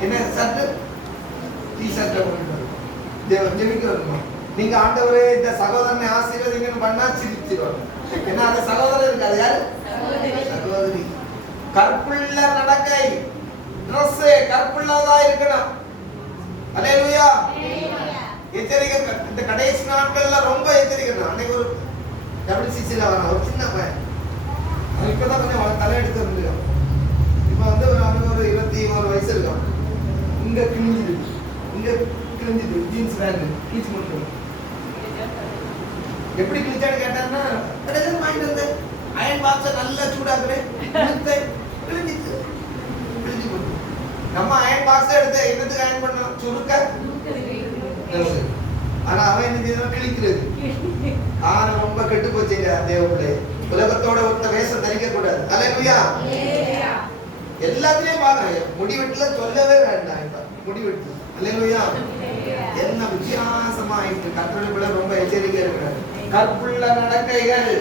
என்ன சட்டை டி ஷர்ட்டை போட்டுட்டு தேவன் ஜெபிக்க வருமா. நீங்க ஆண்டவரே இந்த சகோதரனை ஆசீர்வதிங்கன்னு பண்ணா சிரிச்சிருவாங்க. ஏன்னா அந்த சகோதரர் இருக்காது. யாரு? சகோதரி. கற்புள்ள நடக்கை, ட்ரெஸ் கற்புள்ளதா இருக்கணும். அல்லேலூயா. எச்சரிக்கை. இந்த கடைசி நாட்கள்ல ரொம்ப எச்சரிக்கணும். அன்னைக்கு ஒரு WCCல வர ஒரு சின்ன பையன், இப்பதான் கொஞ்சம் தலையெடுத்து வந்துருக்கான். இப்ப வந்து அவனுக்கு ஒரு 21 வயசு இருக்கான். இங்க கிழிஞ்சிது, இங்க கிழிஞ்சிது. ஜீன்ஸ் பேண்ட் கிழிச்சு மட்டும். எப்படி கிழிச்சான்னு கேட்டாருன்னா, கடைசியில் வாங்கிட்டு வந்தேன் அயன் பாக்ஸை நல்லா சூடாக்குறேன், கிழிஞ்சிச்சு, கிழிஞ்சு போட்டு. நம்ம அயன் பாக்ஸை எடுத்து என்னத்துக்கு அயன் பண்ணோம்? சுருக்க. ஆனா அவன் என்ன செய்யணும்? கிழிக்கிறது. ஆனா ரொம்ப கெட்டு போச்சுங்க தேவப்பிள்ளை. உலகத்தோட ஒத்த வேஷம் தரிக்க கூடாது. அல்லேலூயா. எல்லாத்துலயும் பாக்குறேன். முடிவெட்டுல சொல்லவே வேண்டாம். இப்ப முடிவெட்டு அல்லேலூயா. என்ன வித்தியாசமா ஆயிட்டு. கர்த்தருடைய பிள்ளை ரொம்ப எச்சரிக்கையா இருக்கிறார். கற்புள்ள நடக்கைகள்,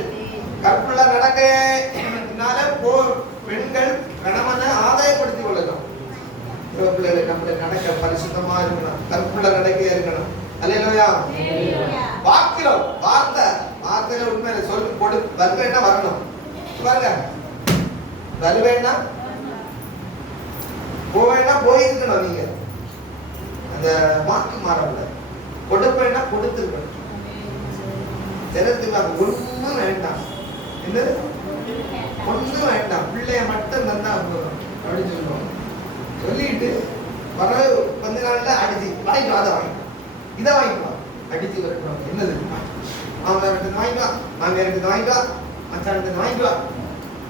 கற்புள்ள நடக்கையினால பெண்கள் கணவனை ஆதாயப்படுத்திக் கொள்ளலாம். பிள்ளைகளை நம்மள நடக்க பரிசுத்தமா இருக்கணும், கற்புள்ள நடக்கையா இருக்கணும். அல்லேலூயா. வாக்கியம், வார்த்தையில உண்மையில சொல்லு போடு. வருவேன்னா வரணும். பாருங்க, வருவேன்னா போவேன்னா போயிருக்கணும். நீங்க அந்த வாக்கு மாறக்கூடாது. கொடுப்பேன்னா கொடுத்துருக்கணும். ஜனத்துக்கு ஒன்றும் வேண்டாம். என்னது? ஒன்றும் வேண்டாம். பிள்ளைய மட்டும் தந்தா அப்படின்னு சொல்லுவாங்க. சொல்லிட்டு வர கொஞ்ச நாள்ல அடிச்சு வாங்கிட்டு அதை வாங்கிக்கலாம், இதை வாங்கிக்கலாம், அடிச்சு வரணும். என்னது? மாமனார் எடுத்து வாங்கிக்கலாம், மாமியார் எடுத்து வாங்கிக்கலாம், மச்சான் எடுத்து வாங்கிக்கலாம்.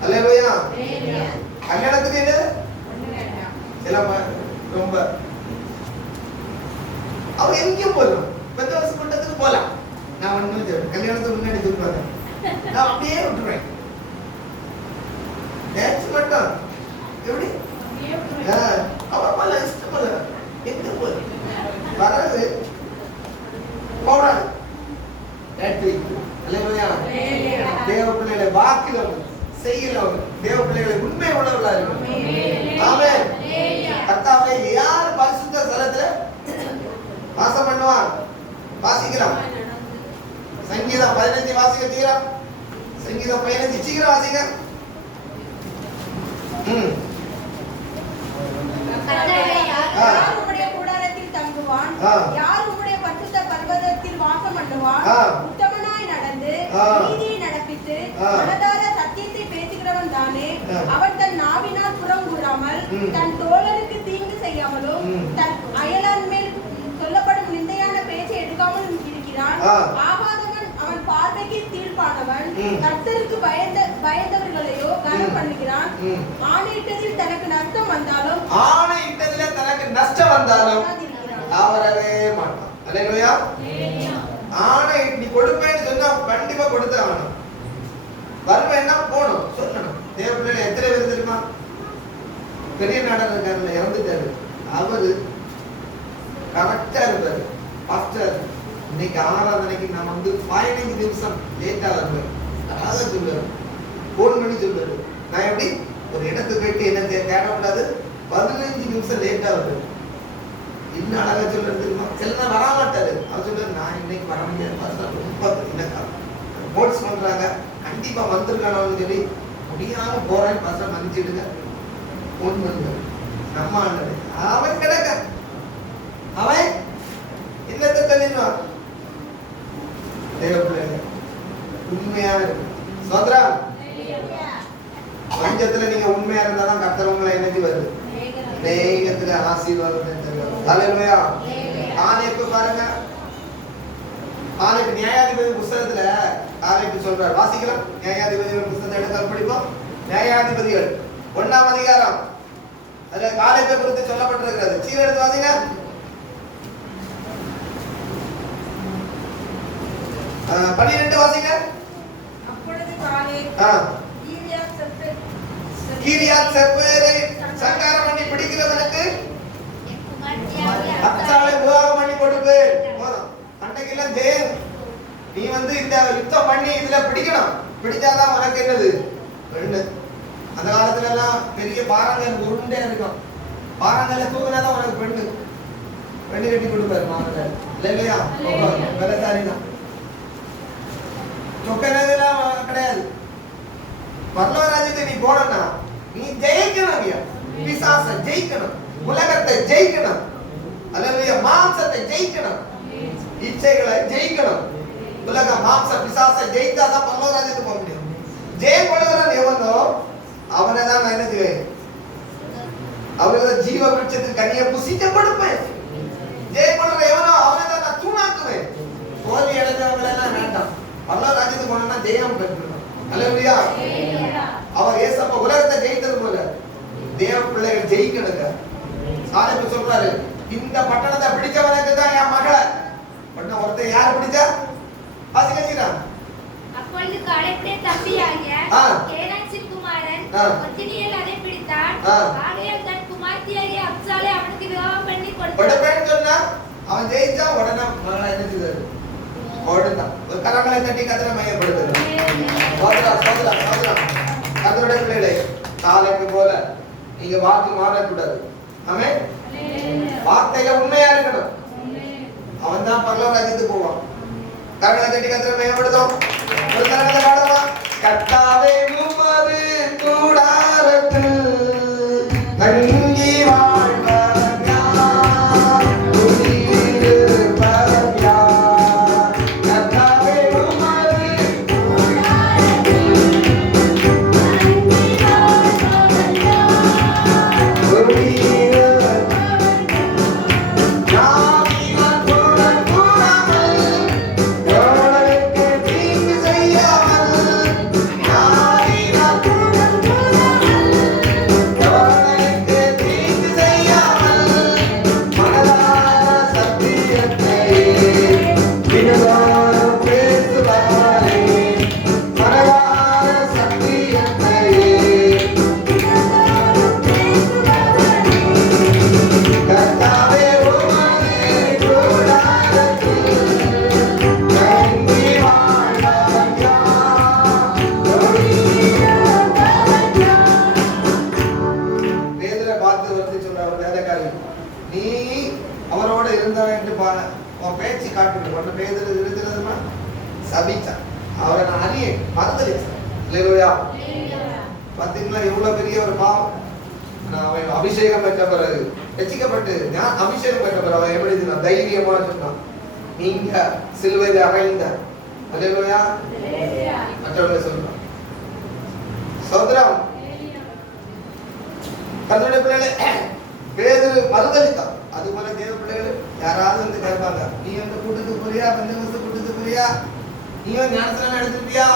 அல்லேலூயா. கல்யாணத்துக்கு என்ன சில ரொம்ப அவர் எங்கேயும் போகலாம். பெத்த வருஷம் கொண்டதுக்கு போகலாம். நான் ஒண்ணு கல்யாணத்துக்கு முன்னாடி சொல்லுவாங்க, நான் அப்படியே விட்டுருவேன். மட்டும் எப்படி அவன் பல இஷ்டம் இல்ல. எங்க போய் வராது போடாது. தேவ பிள்ளைகளை வாக்கிலும் செய்யலாம். தேவ பிள்ளைகளை உண்மை உணர்வுகளா இருக்கும். ஆமென். கர்த்தாவே, யார் பரிசுத்த ஸ்தலத்துல வாசம் பண்ணுவான்? வாசிக்கலாம். சங்கீதம் 15 வாசிக்க தீரம். சங்கீதம் 15 சீக்கிரம் வாசிக்க. யார் உம்முடைய கூடாரத்தில் தங்குவான்? யார் உம்முடைய பரிசுத்த பர்வதத்தில் வாசம் பண்ணுவான்? உத்தமனாய் நடந்து நீதியை நடப்பித்து மனதார சத்தியத்தை பேசுகிறவன் தானே. அவன் தன் நாவினால் புறம் கூறாமல் தன் தோழனுக்கு தீங்கு செய்யாமலும் தன் அயலான் மேல் சொல்லப்படும் நிந்தையான பேச்சை எடுக்காமலும் இருக்கிறான். ஆகாதவன் அவன் பார்வைக்கு தீர்ப்பானவன். கர்த்தருக்கு பயந்தவர்களையோ கனம் பண்ணுகிறான். ஆணையிட்டதில் தனக்கு நஷ்டம் வந்தாலும் அவரவே மாட்டான். அல்லேலூயா. ஆணை நீ கொடுப்பேன்னு சொன்னா கண்டிப்பா கொடுத்து ஆகணும். வருவேன்னா போகணும், சொல்லணும். தேவ பிள்ளைகள் எத்தனை பேர் தெரியுமா? பெரிய நாடகம் இருக்காருல, இறந்துட்டாரு. அவரு கரெக்டா இருப்பாரு. பாஸ்டர், இன்னைக்கு ஆராதனைக்கு நான் வந்து 15 நிமிஷம் லேட்டா வருவேன். அழகா சொல்லுவாரு. போன் பண்ணி சொல்லுவாரு, நான் எப்படி ஒரு இடத்துக்கு போயிட்டு என்ன தேடக்கூடாது, 15 நிமிஷம் லேட்டா வருவேன். இன்னும் அழகா சொல்றது தெரியுமா? சில நாள் வரமாட்டாரு. அவர் சொல்றாரு, நான் இன்னைக்கு வர முடியாது, ரொம்ப இல்லக்கா போட்ஸ் பண்றாங்க, கண்டிப்பா வந்துருக்கானு சொல்லி முடியாம போறேன், பசங்க மன்னிச்சிடுங்க. போன் பண்ணுங்க. நம்ம ஆண்டவர் அவன் கிடக்க அவன் என்னத்தை சொல்லிடுவான்? தேவ பிள்ளைகள் உண்மையா இருக்கு. சோதரம் பஞ்சத்துல நீங்க உண்மையா இருந்தாதான் கர்த்தர் உங்களை என்னது வருது நேயத்துல ஆசீர்வாதத்தை தருவார். ஹல்லேலூயா. ஆனேக்கு பாருங்க, ஆனேக்கு நியாயாதிபதி புத்தகத்துல ஆனேக்கு சொல்றார், வாசிக்கலாம். நியாயாதிபதிகள் புத்தகத்தை எடுத்து படிப்போம். நியாயாதிபதிகள் 1ஆம் அதிகாரம், அதுல காலேபை குறித்து சொல்லப்பட்டிருக்கிறது. சீர எடுத்து வாசிங்க. 12 வாசிங்க. அப்பொழுது காலேப் கீரியாத் செப்பேரை சங்காரம் பண்ணி பிடிக்கிறவனுக்கு அச்சாலை விவாகம் பண்ணி கொடுப்பேன். போதும். அன்னைக்கெல்லாம் ஜெயம். நீ வந்து இந்த யுத்தம் பண்ணி இதுல பிடிக்கணும். பிடிச்சாதான் உனக்கு என்னது பெண்ணு. அந்த காலத்துல எல்லாம் பெரிய பாறாங்கல் உருண்டே இருக்கும். பாறாங்கல்ல தூக்குனாதான் உனக்கு பெண்ணு. பெண்ணு கட்டி கொடுப்பாரு மாமல்ல. இல்லையா? வெள்ளத்தாரி தான். சொக்கனதெல்லாம் கிடையாது. பரலோகராஜ்யத்தை நீ போனா நீ ஜெயிக்கணும். ஐயா பிசாசை ஜெயிக்கணும், உலகத்தை ஜெயிக்கணும், அல்லேலூயா, மாம்சத்தை ஜெயிக்கணும், இச்சைகளை ஜெயிக்கணும். உலக மாம்ச பிசாசை ஜெயித்தாதான் பரலோகராஜ்யத்துக்கு போக முடியும். ஜெயம் கொள்கிறவன் எவனோ அவனை தான் நான் என்ன செய்வேன்? அவர்கள ஜீவ விருட்சத்துக்கு கனியை புசிக்க கொடுப்பேன். ஜெயம் கொள்கிற எவனோ அவனை தான் நான் தூணாக்குவேன். தோல்வி அடைஞ்சவங்களை எல்லாம் வேண்டாம். பரலோகராஜ்யத்துக்கு போனா ஜெயம் பெற்றணும். அல்லேலூயா. அவர் இயேசுப்பா உலகத்தை ஜெயித்தது போல தேவ பிள்ளைகள் ஜெயிக்கணுங்க. சாலமி சொல்றாரு, இந்த பட்டணத்தை பிடிச்சவனுக்கு தான் என் மகளை. பட்டணம் ஒருத்தர் யார் பிடிச்சா? வாசிக்கீங்களா? அப்பொழுது காலேபுடைய தம்பியாகிய கேனாசின் குமாரன் ஒத்னியேல் அதை பிடித்தான். ஆகையால் தன் குமார்த்தியாகிய அப்சாலை அவனுக்கு விவாகம் பண்ணி கொடுத்தான். சொன்னா அவன் ஜெயிச்சா உடனே மகளை என்ன செய்தாரு? ஓடுதான். ஒரு கரங்களை தட்டி கர்த்தரை மையப்படுத்துறார். சோதரா சோதரா சோதரா கர்த்தருடைய பிள்ளைகளே, காலேபு போல நீங்க வாக்கு மாறக்கூடாது. ஆமென். வார்த்தையில உண்மையா இருக்கணும். அவன் தான் பரலோகராஜ்யத்துக்கு போவான். கரங்களை தட்டி கர்த்தரை மையப்படுத்தும். ஒரு கரங்களை பாடுமா? கர்த்தாவே உமது கூடாரத்தில் தங்கி வாழ்வார் யார்? குடியிருப்பவர் யார்? கர்த்தாவே உமது அபிஷேகம் பெற்ற பிறகு ரட்சிக்கப்பட்டு அபிஷேகம் பெற்ற பிறகு அவன் எப்படி சொன்னான்? தைரியமா சொன்னான், நீங்க சிலுவையில அறைந்த அல்லேலூயா மற்றவங்க சொல்றான். சோதரம் கர்த்தருடைய பிள்ளைகளே, பேதுரு மறுதலித்தான். அது போல தேவ பிள்ளைகள் யாராவது வந்து கேட்பாங்க, நீ வந்து கூட்டத்துக்கு போறியா? பெந்தெகோஸ்து கூட்டத்துக்கு போறியா? நீயும் ஞானஸ்நானம் எடுத்துட்டியா?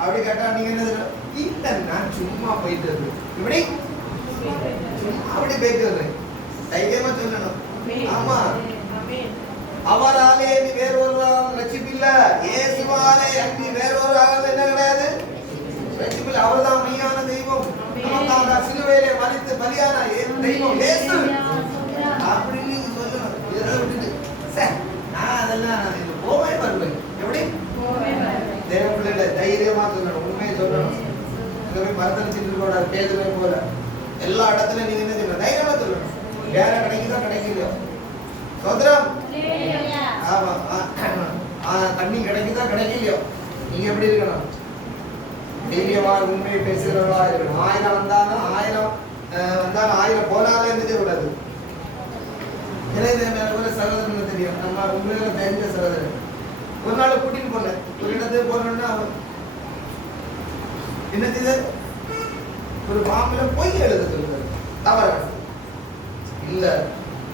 அப்படி கேட்டா நீங்க என்ன? இல்ல, நான் சும்மா போயிட்டு இருக்கேன். இப்படி அப்படி பேசுறேன். தைரியமா சொல்லணும். ஆமா, அவராலே நீ வேற ஒருவரால் ரட்சிப்பில்ல. இயேசுவாலே நீ வேற ஒருவரால் என்ன கிடையாது? ரட்சிப்பில்ல. அவர்தான் மெய்யான தெய்வம். நமக்காக சிலுவையிலே மரித்து பலியான தெய்வம் இயேசு. அப்படி நீங்க சொல்லணும். இதெல்லாம் விட்டுட்டு சார் நான் அதெல்லாம் போவே வருவேன். எப்படி தேவ பிள்ளைகளை தைரியமா சொல்லணும், உண்மையை சொல்லணும். மரத்தடிச்சுட்டு போடாது. பேதுருவை போல எல்லா இடத்துலயும் நீங்க என்ன சொல்லணும்? தைரியமா சொல்லணும். வேற கிடைக்குதா கிடைக்கலையோ? சோதரம் தண்ணி கிடைக்குதா கிடைக்கலையோ? நீங்க எப்படி இருக்கணும்? தைரியமா உண்மையை பேசுகிறவர்களா இருக்கணும். 1000 வந்தாலும் 1000 போனாலும் என்ன செய்யக்கூடாது? எனக்கு ஒரு சகோதரன் தெரியும், நம்ம உங்களுக்கு தெரிஞ்ச சகோதரன். ஒரு நாள் கூட்டிட்டு போனேன், ஒரு இடத்துக்கு போனோம்னா என்ன செய்த ஒரு ஃபார்ம்ல பொய் எழுத சொல்லுங்க, தவறு இல்ல.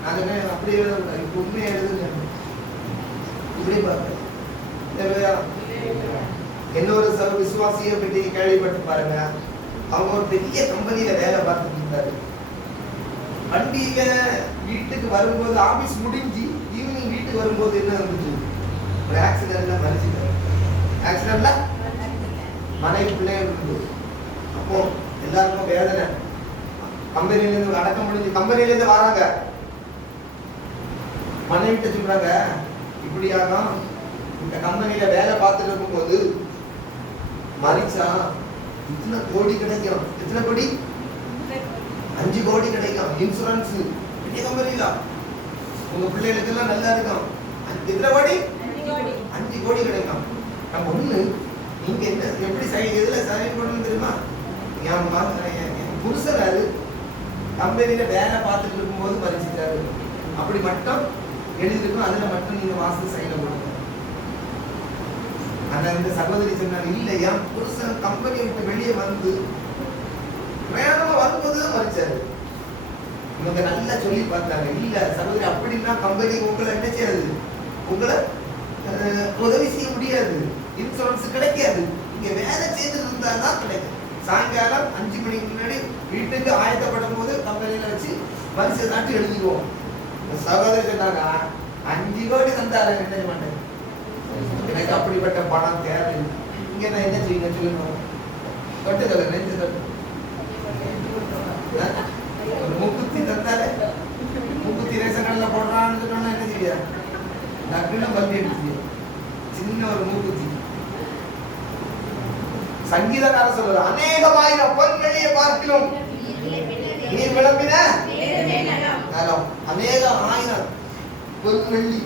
நான் சொன்னேன் அப்படி எழுத, இப்ப உண்மையை எழுதுங்க. இப்படி பார்க்க இன்னொரு விசுவாசியை பற்றி கேள்விப்பட்டு பாருங்க. அவங்க ஒரு பெரிய கம்பெனியில வேலை பார்த்துட்டு இருந்தாரு. வண்டியில வீட்டுக்கு வரும்போது, ஆபீஸ் முடிஞ்சு ஈவினிங் வீட்டுக்கு வரும்போது என்ன இருந்துச்சு, ஒரு ஆக்சிடென்ட்ல மறிச்சிட்டாரு. ஆக்சிடென்ட்ல மனைவி பிள்ளைய இருந்தது. அப்போ எல்லாருக்கும் வேதனை. கம்பெனில இருந்து அடக்கம் முடிஞ்சு கம்பெனில இருந்து வராங்க, மனைவிட்ட சொல்றாங்க, இப்படியாக இந்த கம்பெனியில வேலை பார்த்துட்டு இருக்கும் போது மறிச்சா இத்தனை கோடி கிடைக்கும். எத்தனை கோடி? 5 கோடி கிடைக்கும். இன்சூரன்ஸ் பெரிய கம்பெனில உங்க பிள்ளைகளுக்கு எல்லாம் நல்லா இருக்கும். எத்தனை கோடி? 5 கோடி கிடைக்கும். நம்ம ஒண்ணு, நீங்க என்ன எப்படி எதுல சைன் பண்ணணும் தெரியுமா? என் புருஷனாரு கம்பெனியில வேலை பார்த்துட்டு இருக்கும் போது மறிச்சிட்டாரு, அப்படி மட்டும் எழுதிருக்கும். அதுல மட்டும் நீங்க வாசல் சைன போடுங்க. ஆனா இந்த சகோதரி சொன்னாங்க, இல்ல என் புருஷன் கம்பெனியை விட்டு வெளியே வந்து வேணாம வரும்போது மறிச்சாரு. இவங்க நல்லா சொல்லி பார்த்தாங்க, இல்ல சகோதரி அப்படின்னா கம்பெனி உங்களை என்ன செய்யாது, உங்களை உதவி செய்ய முடியாது, இன்சூரன்ஸ் கிடைக்காது. நீங்க வேலை செய்து இருந்தாதான் கிடைக்கும். சாயங்காலம் 5 மணிக்கு முன்னாடி வீட்டுக்கு ஆயத்தப்படும் போது கம்பெனியில வச்சு மனுஷ நாட்டு எழுதிடுவோம். சகோதரி சொன்னாங்க, 5 கோடி தந்தாரு, என்ன மாட்டேன், எனக்கு அப்படிப்பட்ட பணம் தேவை. இங்க நான் என்ன செய்யுங்க சொல்லணும், கட்டுக்கல நெஞ்சு ஒரு மூக்குத்தி தந்தாரு, மூக்குத்தி ரேஷன் கடையில் போடுறான்னு சொன்னா என்ன செய்ய, நக்குன்னு பள்ளி எடுத்து சின்ன ஒரு மூக்குத்தி. சங்கீதக்கார சொல்றாரு, அநேகமாயிரம் பொன் வெளியே பார்க்கிறோம் நீர் விளம்பின அநேகம் ஆயிரம் பொன் வெள்ளி.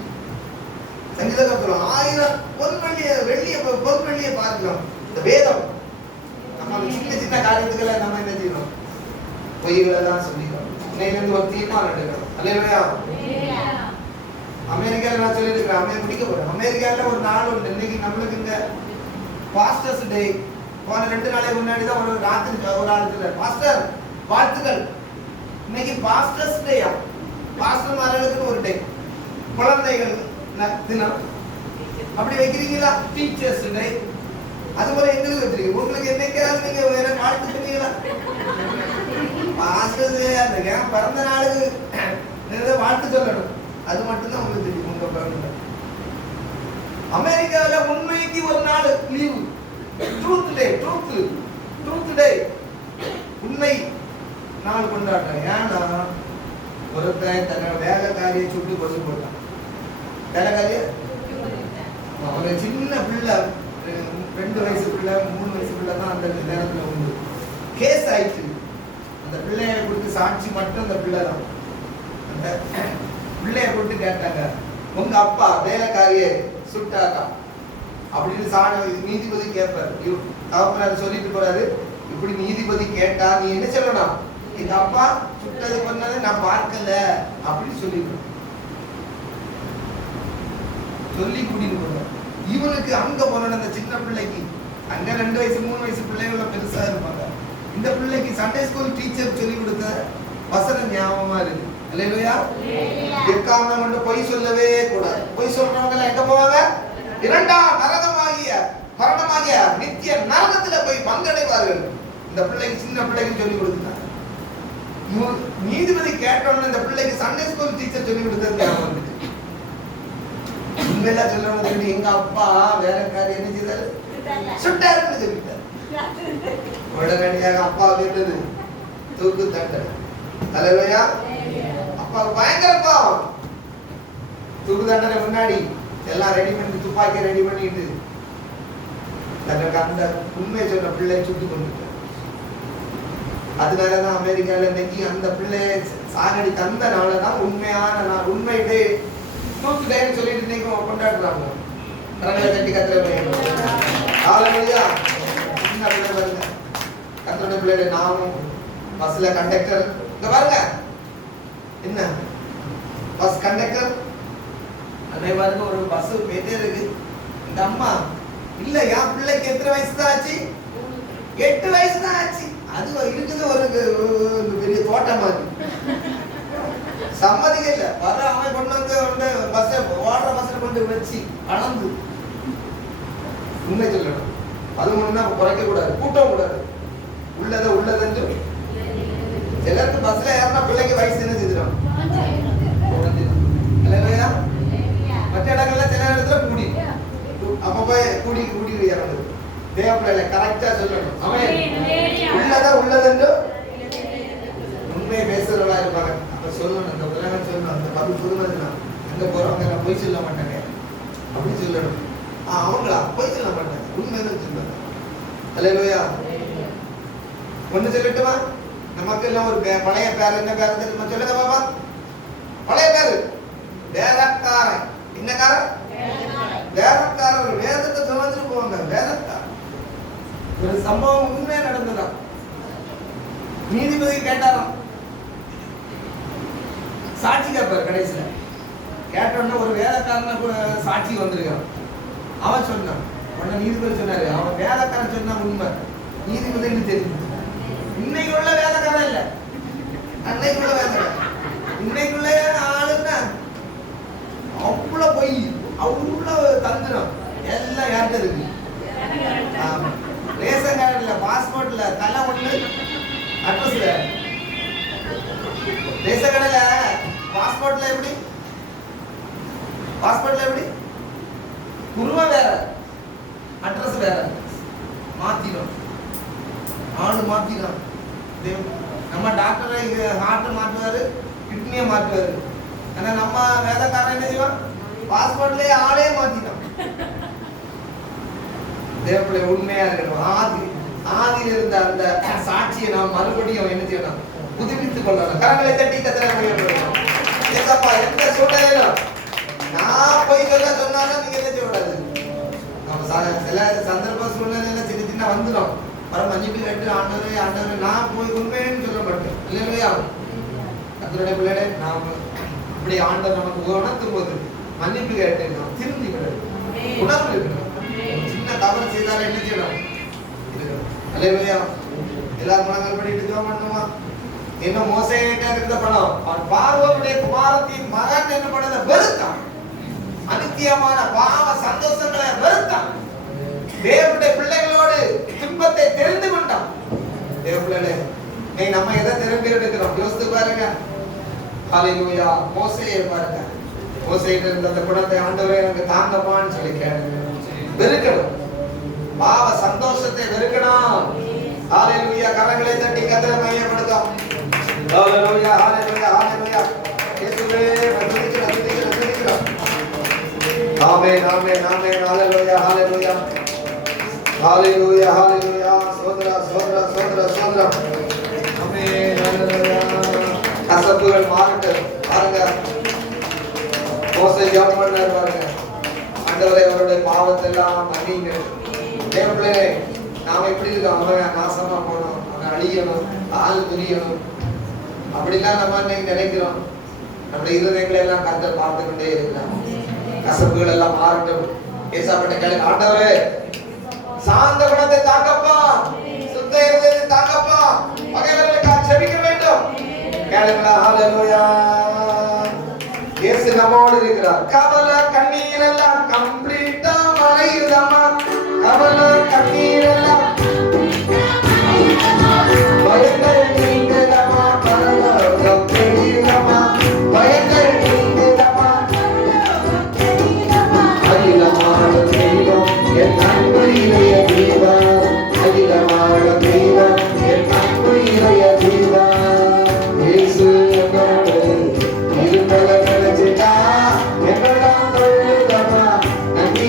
சங்கீதக்கார சொல்றாரு, 1000 பொன் வெள்ளியை பொன் வெள்ளியை பார்க்கிறோம். இந்த வேதம் நம்ம சின்ன சின்ன காரியத்துக்களை நம்ம என்ன செய்யணும், பொய்களை தான் சொல்லிக்கிறோம். இன்னைக்கு ஒரு தீர்மானம் எடுக்கணும். அல்லேலூயா. அமெரிக்காவில் நான் சொல்லியிருக்கிறேன், முடிக்க போறேன். அமெரிக்காவில் ஒரு நாள் உண்டு. இன்னைக்கு நம்மளுக்கு இந்த பாஸ்டர்ஸ் டே போன 2 நாளைக்கு முன்னாடி தான் ஒரு ராத்திரி ஒரு ஆள் சொல்றாரு, பாஸ்டர் வாழ்த்துக்கள், இன்னைக்கு பாஸ்டர்ஸ் டேயா, பாஸ்டர் மார்களுக்கு ஒரு டே, குழந்தைகள் தினம் அப்படி வைக்கிறீங்களா, டீச்சர்ஸ் டே, அது போல எங்களுக்கு வச்சிருக்கீங்க. உங்களுக்கு என்னைக்காவது நீங்க வேற வாழ்த்து சொன்னீங்களா? பாஸ்டர்ஸ் டே அந்த பிறந்த நாளுக்கு வாழ்த்து சொல்லணும், அது மட்டும்தான் உங்களுக்கு தெரியும். உங்க பிறந்த அமெரிக்காவில் உண்மைக்கு ஒரு நாள் லீவு, ட்ரூத் டே, ட்ரூத் டே, உண்மை நாள் கொண்டாடுறாங்க. ஏன்னா ஒருத்தன் தன்னோட வேலைக்காரியை சுட்டு கொண்டு போட்டான். வேலைக்காரிய ஒரு சின்ன பிள்ளை, 2 வயசு பிள்ளை 3 வயசு பிள்ளை தான் அந்த நேரத்தில் உண்டு. கேஸ் ஆயிடுச்சு. அந்த பிள்ளைய கொடுத்து சாட்சி மட்டும் அந்த பிள்ளை தான். அந்த பிள்ளைய கொடுத்து கேட்டாங்க, உங்க அப்பா வேலைக்காரியை சுட்டாக்கா அப்படின்னு நீதிபதி கேட்பாரு. தகப்பனார் சொல்லிட்டு போறாரு, இப்படி நீதிபதி கேட்டா நீ என்ன சொல்லணும், எங்க அப்பா சுட்டது பண்ணது நான் பார்க்கல அப்படின்னு சொல்லிடணும். சொல்லி கூட்டிட்டு போறாரு. இவனுக்கு அங்க போன அந்த சின்ன பிள்ளைக்கு, அங்க 2 வயசு 3 வயசு பிள்ளைகள பெருசா இருப்பாங்க. இந்த பிள்ளைக்கு சண்டே ஸ்கூல் டீச்சர் சொல்லி கொடுத்த வசனம் ஞாபகமா இருக்கு. அல்லேலூயா. எக்காரணம் கொண்டு பொய் சொல்லவே கூடாது. பொய் சொல்றவங்க எங்க போவாங்க, 2ஆம் நரகமாகிய மரணமாகிய நித்திய நரகத்துல போய் பங்கடைவார்கள். இந்த பிள்ளைக்கு, சின்ன பிள்ளைக்கு சொல்லி கொடுத்தாங்க. நீதிபதி கேட்டோன்னு இந்த பிள்ளைக்கு சண்டே ஸ்கூல் டீச்சர் சொல்லி கொடுத்தது ஞாபகம் இருக்கு. உண்மையில சொல்றவங்க, எங்க அப்பா வேலைக்காரி என்ன செய்தாரு, சுட்டாருன்னு சொல்லிட்டாரு. உடனடியாக அப்பா கேட்டது தூக்கு தண்டனை. அல்லேலூயா. அப்பா பயங்கரப்பா தூக்கு தண்டனை முன்னாடி எல்லாம் ரெடி பண்ணி, துப்பாக்கி ரெடி பண்ணிட்டு தனக்கு அந்த உண்மையை சொன்ன பிள்ளை சுட்டு கொண்டு. அதனாலதான் அமெரிக்கால இன்னைக்கு அந்த பிள்ளைய சாகடி தந்த நாளதான் உண்மையான நாள், உண்மை டே, ட்ரூத் டேன்னு சொல்லிட்டு இன்னைக்கு கொண்டாடுறாங்க. கரங்களை தட்டி கத்துற ஹalleluya. சின்ன பிள்ளை பாருங்க, கத்துற பிள்ளைய நாமும் பஸ்ல கண்டக்டர் இங்க பாருங்க, என்ன பஸ் பஸ் போயிட்டே இருக்கு. இந்த அம்மா இல்ல என் பிள்ளைக்கு எத்தனை வயசு தான் ஆச்சு? 8 வயசு தான் ஆச்சு. அது இருக்குது ஒரு பெரிய தோட்டம் மாதிரி. சம்மதிக்க இல்ல. வர அவன் கொண்டு வந்து பஸ் ஓடுற பஸ்ல கொண்டு வச்சு அளந்து உண்மை சொல்லணும். அது ஒண்ணுன்னா குறைக்க கூடாது, கூட்டம் கூடாது. உள்ளதென்று எல்லாருக்கும் பஸ்ல ஏறினா பிள்ளைக்கு வயசு என்ன செஞ்சிடும்? மற்ற இடங்கள்ல சில இடத்துல கூடி அப்ப போய் கூடி இறங்குது. தேவப்பிள்ளை கரெக்டா சொல்லணும். அவன் உள்ளதென்று உண்மையை பேசுறவளா இருப்பாங்க. அப்ப சொல்லணும், அந்த உலகம் சொல்லணும், அந்த பதில் புதுமதினா அங்க போறவங்க நான் போய் சொல்ல மாட்டாங்க அப்படி சொல்லணும். அவங்களா போய் சொல்ல மாட்டாங்க, உண்மைன்னு சொல்லுவாங்க. அல்லேலூயா. ஒண்ணு சொல்லட்டுமா? நமக்கு எல்லாம் ஒரு பழைய பேர், என்ன பேர் தெரியுமா? சொல்லுங்க பாப்பா. பழைய பேரு வேதக்காரன். என்னக்காரன்? வேதக்காரர். வேதத்தை சுமந்துட்டு போவாங்க. வேதக்காரர். ஒரு சம்பவம் உண்மையா நடந்ததான். நீதிபதி கேட்டாராம், சாட்சி கேட்பார். கடைசியில கேட்டோன்னா ஒரு வேதக்காரன சாட்சி வந்திருக்கான். அவன் சொன்னான். உடனே நீதிபதி சொன்னாரு, அவன் வேதக்காரன் சொன்னா உண்மை, நீதிபதினு தெரியும். இன்னைக்கு உள்ள வேதக்காரன் இல்ல, அன்னைக்கு உள்ள வேதக்காரன். இன்னைக்குள்ள ஆளுன்னா அவ்வளவு பொய், அவ்வளவு தந்திரம் எல்லாம் யார்கிட்ட இருக்கு? ரேஷன் கார்டுல, பாஸ்போர்ட்ல தலை ஒண்ணு, அட்ரஸ்ல. ரேஷன் கார்டுல பாஸ்போர்ட்ல எப்படி? பாஸ்போர்ட்ல எப்படி? உருவம் வேற, அட்ரஸ் வேற. மாத்திடும், ஆளு மாத்திடும். நம்ம டாக்டரை ஹார்ட் மாற்றுவாரு, கிட்னியை மாற்றுவாரு. ஆனா நம்ம வேதக்காரன் என்ன செய்வான்? பாஸ்போர்ட்லயே ஆளே மாத்திடும். தேவப்பிள்ளை உண்மையா இருக்கணும். ஆதியில் இருந்த அந்த சாட்சியை நாம் மறுபடியும் என்ன செய்யணும்? புதுப்பித்துக் கொள்ளணும். கரங்களை தட்டி கத்திர முயற்சிக்கணும். ஏசப்பா, எந்த சூழ்நிலையிலும் நான் போய் சொன்னாலும் நீங்க என்ன செய்யக்கூடாது. நம்ம சில சந்தர்ப்ப சூழ்நிலையில சின்ன சின்ன வந்துடும். வர மன்னிப்பு கேட்டு ஆண்டவரே நான் போய் உண்மைன்னு சொல்ல மாட்டேன். இல்லையா கர்த்தருடைய பிள்ளைகளே, நாம் இப்படி ஆண்டவர் நமக்கு உணர்த்தும் போது மன்னிப்பு கேட்டு நாம் திருந்தி விடணும், உணர்வு இருக்கணும். சின்ன தவறு செய்தாலும் என்ன செய்யணும்? அல்லேலூயா. எல்லாரும் மனங்கள் பண்ணிட்டு ஜெபம் பண்ணுமா? என்ன மோசேட்ட இருந்த பணம், அவன் பார்வோனுடைய குமாரத்தின் மகன் என்ன பண்ணத வெறுத்தான். அநித்தியமான பாவ சந்தோஷங்களை வெறுத்தான். தேவனுடைய பிள்ளைகளோடு துன்பத்தை தெரிந்து கொண்டான். தேவ பிள்ளைகளே, நீ நம்ம எதை தெரிந்து எடுக்கிறோம்? யோசித்து பாருங்க. ஹல்லேலூயா. மோசேயை பாருங்க. மோசேட்ட இருந்த அந்த குணத்தை ஆண்டவரே எனக்கு தாங்கப்பான்னு சொல்லி வெறுக்கணும். பாவ சந்தோஷத்தை வெறுக்கணும். ஹல்லேலூயா. கரங்களை தட்டி கர்த்தரை மகிமைப்படுத்தும். ஹல்லேலூயா, ஹல்லேலூயா, ஹல்லேலூயா. இயேசுவே துதிக்கிறோம். ஆமென், ஆமென், ஆமென். ஹல்லேலூயா, ஹல்லேலூயா. ஹalleluya hallelujah சோதரா சோதரா சோதரா சோதரா ஆமென் ஹalleluya. கசப்புகள் மாறட்டும். பாருங்க, மோசே ஜெபம் பண்ணாரு பாருங்க. ஆண்டவரே, அவருடைய பாவத்தை எல்லாம் மன்னிங்க. தேவனே, நாம எப்படி இருக்கோம்? அவன் நாசமா போனோம், அவன் அழியணும், ஆள் துரியணும், அப்படிலாம் நம்ம இன்னைக்கு நினைக்கிறோம். நம்முடைய இருதயங்களை எல்லாம் கர்த்தர் பார்த்து கொண்டே இருக்கிறார். கசப்புகள் எல்லாம் மாறட்டும். ஏசாப்பட்ட கேளுங்க, ஆண்டவரே சாந்த குணத்தை தாக்கப்பா, சுத்த இருதயத்தை தாக்கப்பா, பகைவர்களுக்காக ஜெபிக்க வேண்டும். கேளுங்களா? ஹalleluya. இயேசு நம்மோடு இருக்கிறார். கவலை கண்ணீர் எல்லாம் கம்ப்ளீட்டா மறையுதம்மா. கவலை கண்ணீர் எல்லாம் பயங்கள் நீங்குதம்மா. பரலோகம் தெரியுதம்மா. பயங்கள் நீங்குதம்மா. அகிலமான தெய்வம் என் அன்பு இளைய தெய்வம். அகிலமான தெய்வம் என் அன்பு இளைய தெய்வம். இயேசு என்னோடு இருப்பதை நினைச்சிட்டா என்னெல்லாம் தொழுதமா. நன்றி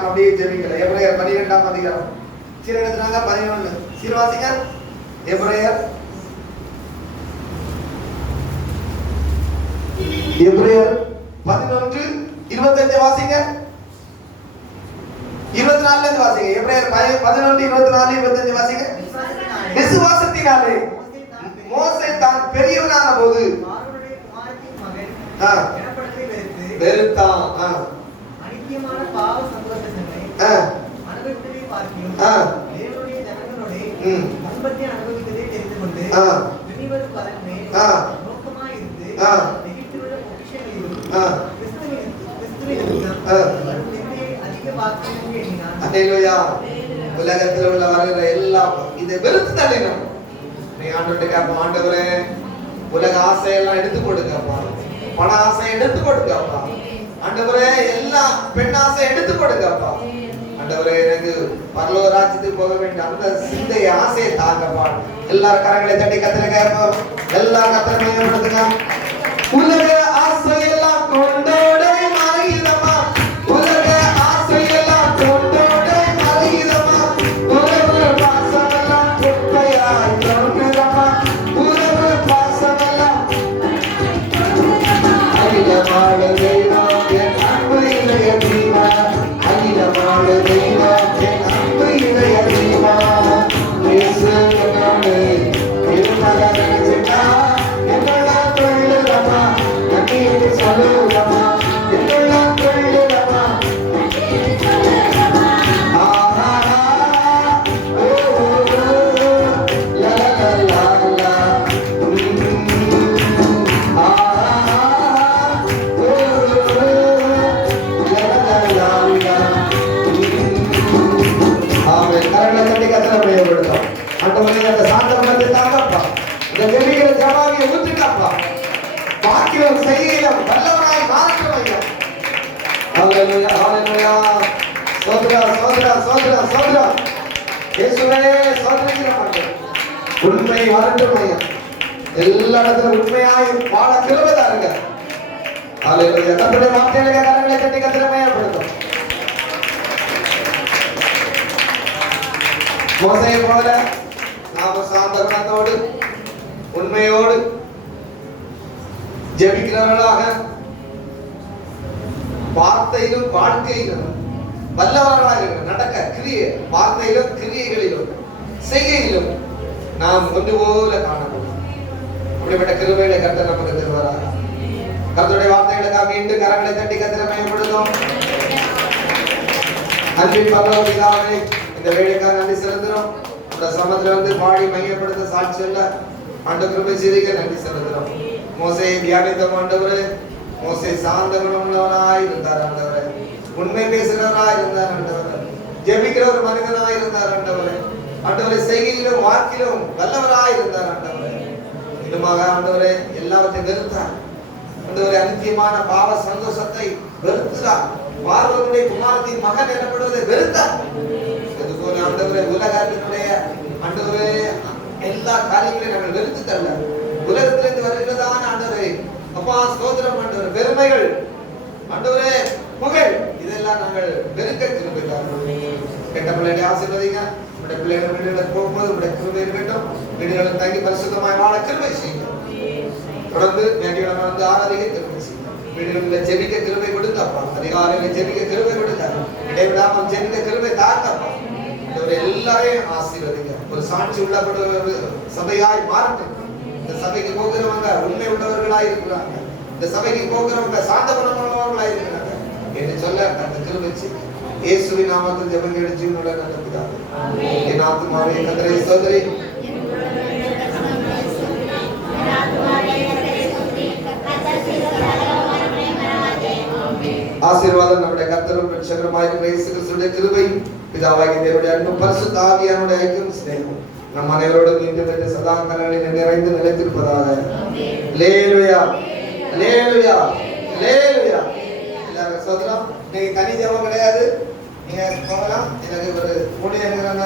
நாம் அப்படியே ஜெபிக்கலாம். எபிரேயர் 12ஆம் அதிகாரம் சீர் எடுத்துறாங்க 11 சீர் வாசிங்க. எபிரேயர் 11:25 வாசிங்க. 24ல இருந்து வாசிங்க. எபிரேயர் 11, 24, 25 வாசிங்க. விசுவாசத்தினாலே மோசே தான் பெரியவனான போது வெறுத்தான். அநித்தியமான பாவ சந்தோஷங்களை அனுபவிப்பதை பார்க்கிறோம். தேவனுடைய ஜனங்களோட துன்பத்தை அனுபவிப்பதை தெரிந்து கொண்டு துணிவது பலன்மே நோக்கமாய் இருந்து நெகிழ்ச்சியுள்ள பொக்கிஷங்களிலும் கிறிஸ்துவின் அதிக பாக்கியம் எண்ணினான். அல்லேலூயா. உலகத்தில் உள்ள வருகிற எல்லாம் இதை வெறுத்து தள்ளினோம். நீ ஆண்டவர்கிட்ட கேட்போம், ஆண்டவரே உலக ஆசையெல்லாம் எடுத்து கொடுக்கப்பா, பண ஆசை எடுத்து கொடுக்கப்பா, ஆண்டவரே எல்லாம் பெண் ஆசை எடுத்து கொடுக்கப்பா, ஆண்டவரே எனக்கு பரலோக ராஜ்யத்துக்கு போக வேண்டிய அந்த சிந்தை ஆசையை தாங்கப்பா. எல்லாரும் கரங்களை தட்டி கத்திர கேட்போம். எல்லாரும் கத்திர மையப்படுத்துங்க. உலக ஆசையெல்லாம் கொண்டோடே மறையுதம்மா, உலக ஆசையெல்லாம் கொண்டோடே மறையுதம்மா, உறவு பாசமெல்லாம் குப்பையாய் தோன்றுதம்மா, உறவு பாசமெல்லாம் அகிலமான தெய்வம் என் அன்பு இளைய தீவா, அகிலமான தெய்வம் என் அன்பு இளைய தீவா, இயேசு என்னோடு இருமல நினைச்சிட்டா என்னெல்லாம் தொழிலுதம்மா, நன்றியை சொல்லுதம்மா, என்னெல்லாம் தொழிலுதம்மா. உண்மை வரட்டும் ஐயா. எல்லா இடத்துல உண்மையாய் வாழ கிருபை தாருங்க. ஹல்லேலூயா. கர்த்தருடைய வார்த்தைகளை கரங்களை தட்டி கர்த்தரை மகிமைப்படுத்தும். மோசேயை போல நாம சாந்த குணத்தோடு உண்மையோடு ஜெபிக்கிறவர்களாக வார்த்தையிலும் வாழ்க்கையிலும் வல்லவர்களாக நடக்க கிரியை வார்த்தையிலும் கிரியைகளிலும் செய்கையிலும் நாம் ஒன்று போல காணப்படும். அப்படிப்பட்ட கிருபைகளை கர்த்தர் நமக்கு தருவாராக. கர்த்தருடைய வார்த்தைகளுக்காக மீண்டும் கரங்களை தட்டி கர்த்தரை மகிமைப்படுத்தும். அன்பின் பரலோக பிதாவே, இந்த வேலைக்காக நன்றி செலுத்துறோம். இந்த சமத்துல வந்து பாடி மையப்படுத்த சாட்சி சொல்ல ஆண்டு கிருபை செய்திக்க நன்றி செலுத்துறோம். மோசேயை தியானித்த ஆண்டவரே, மோசே சாந்த குணமுள்ளவனாய் இருந்தார் ஆண்டவரே, உண்மை பேசுகிறவராய் இருந்தார் ஆண்டவரே, ஜெபிக்கிற ஒரு மனிதனாய் இருந்தார் ஆண்டவரே, ஆண்டவரே செய்கையிலும் வாக்கிலும் வல்லவராய் இருந்தார் ஆண்டவரே. இன்னுமாக ஆண்டவரே எல்லாவற்றையும் வெறுத்தார் ஆண்டவரே. அநித்தியமான பாவ சந்தோஷத்தை வெறுத்தார். பார்வனுடைய குமாரத்தின் மகன் எனப்படுவதை வெறுத்தார். அதுபோல ஆண்டவரே உலகத்தினுடைய ஆண்டவரே எல்லா காரியங்களையும் நாங்கள் வெறுத்து தள்ள உலகத்திலிருந்து வருகிறதான ஆண்டவரே அப்பா ஸ்தோத்திரம் ஆண்டவரே. பெருமைகள் ஆண்டவரே புகழ் இதெல்லாம் நாங்கள் வெறுக்க கிருபை தாரும். கெட்ட பிள்ளைகளை ஆசீர்வதிங்க. உடைய பிள்ளைகள் வீடுகளை போகும்போது உடைய கிருபை இருக்கட்டும். வீடுகளில் தங்கி பரிசுத்தமாய் வாழ கிருபை செய்யுங்க. தொடர்ந்து ஞாயிற்றுக்கிழமை வந்து ஆராதிக்க கிருபை செய்யுங்க. வீடுகளில் ஜெபிக்க கிருபை கொடுத்தப்பா. அதிகாலையில் ஜெபிக்க கிருபை கொடுத்தாரு. இடைவிடாமல் ஜெபிக்க கிருபை தாத்தப்பா. எல்லாரையும் ஆசீர்வதிங்க. ஒரு சாட்சி உள்ளப்பட சபையாய் மாறட்டும். இந்த சபைக்கு போகிறவங்க உண்மை உள்ளவர்களாய் இருக்கிறாங்க. இந்த சபைக்கு போகிறவங்க சாந்த குணமுள்ளவர்களாய் இருக்கிறாங்க என்று சொல்ல அந்த கிருபை செய்யுங்க. இயேசுவின் நாமத்தில் ஜெபம் கேட்டு ஜீவனுள்ள நல்ல பிதாவே. என் ஆத்துமாவே கர்த்தரை ஸ்தோத்திரி. ஆசீர்வாதம் நம்முடைய கர்த்தரும் ரட்சகருமாய் இருக்கிற இயேசு கிறிஸ்துவின் கிருபை, பிதாவாகிய தேவனுடைய அன்பு, பரிசுத்த ஆவியானுடைய ஐக்கியம், சிநேகம் நம் அனைவரோடும் இன்றும் சதா காலங்களில் நிறைந்து நிலைத்திருப்பதாக. அல்லேலூயா, அல்லேலூயா, அல்லேலூயா. எல்லாரும் சோதரம். நீங்க தனி ஜெபம் கிடையாது. நீங்க போகலாம். எனக்கு ஒரு ஊழியர்களால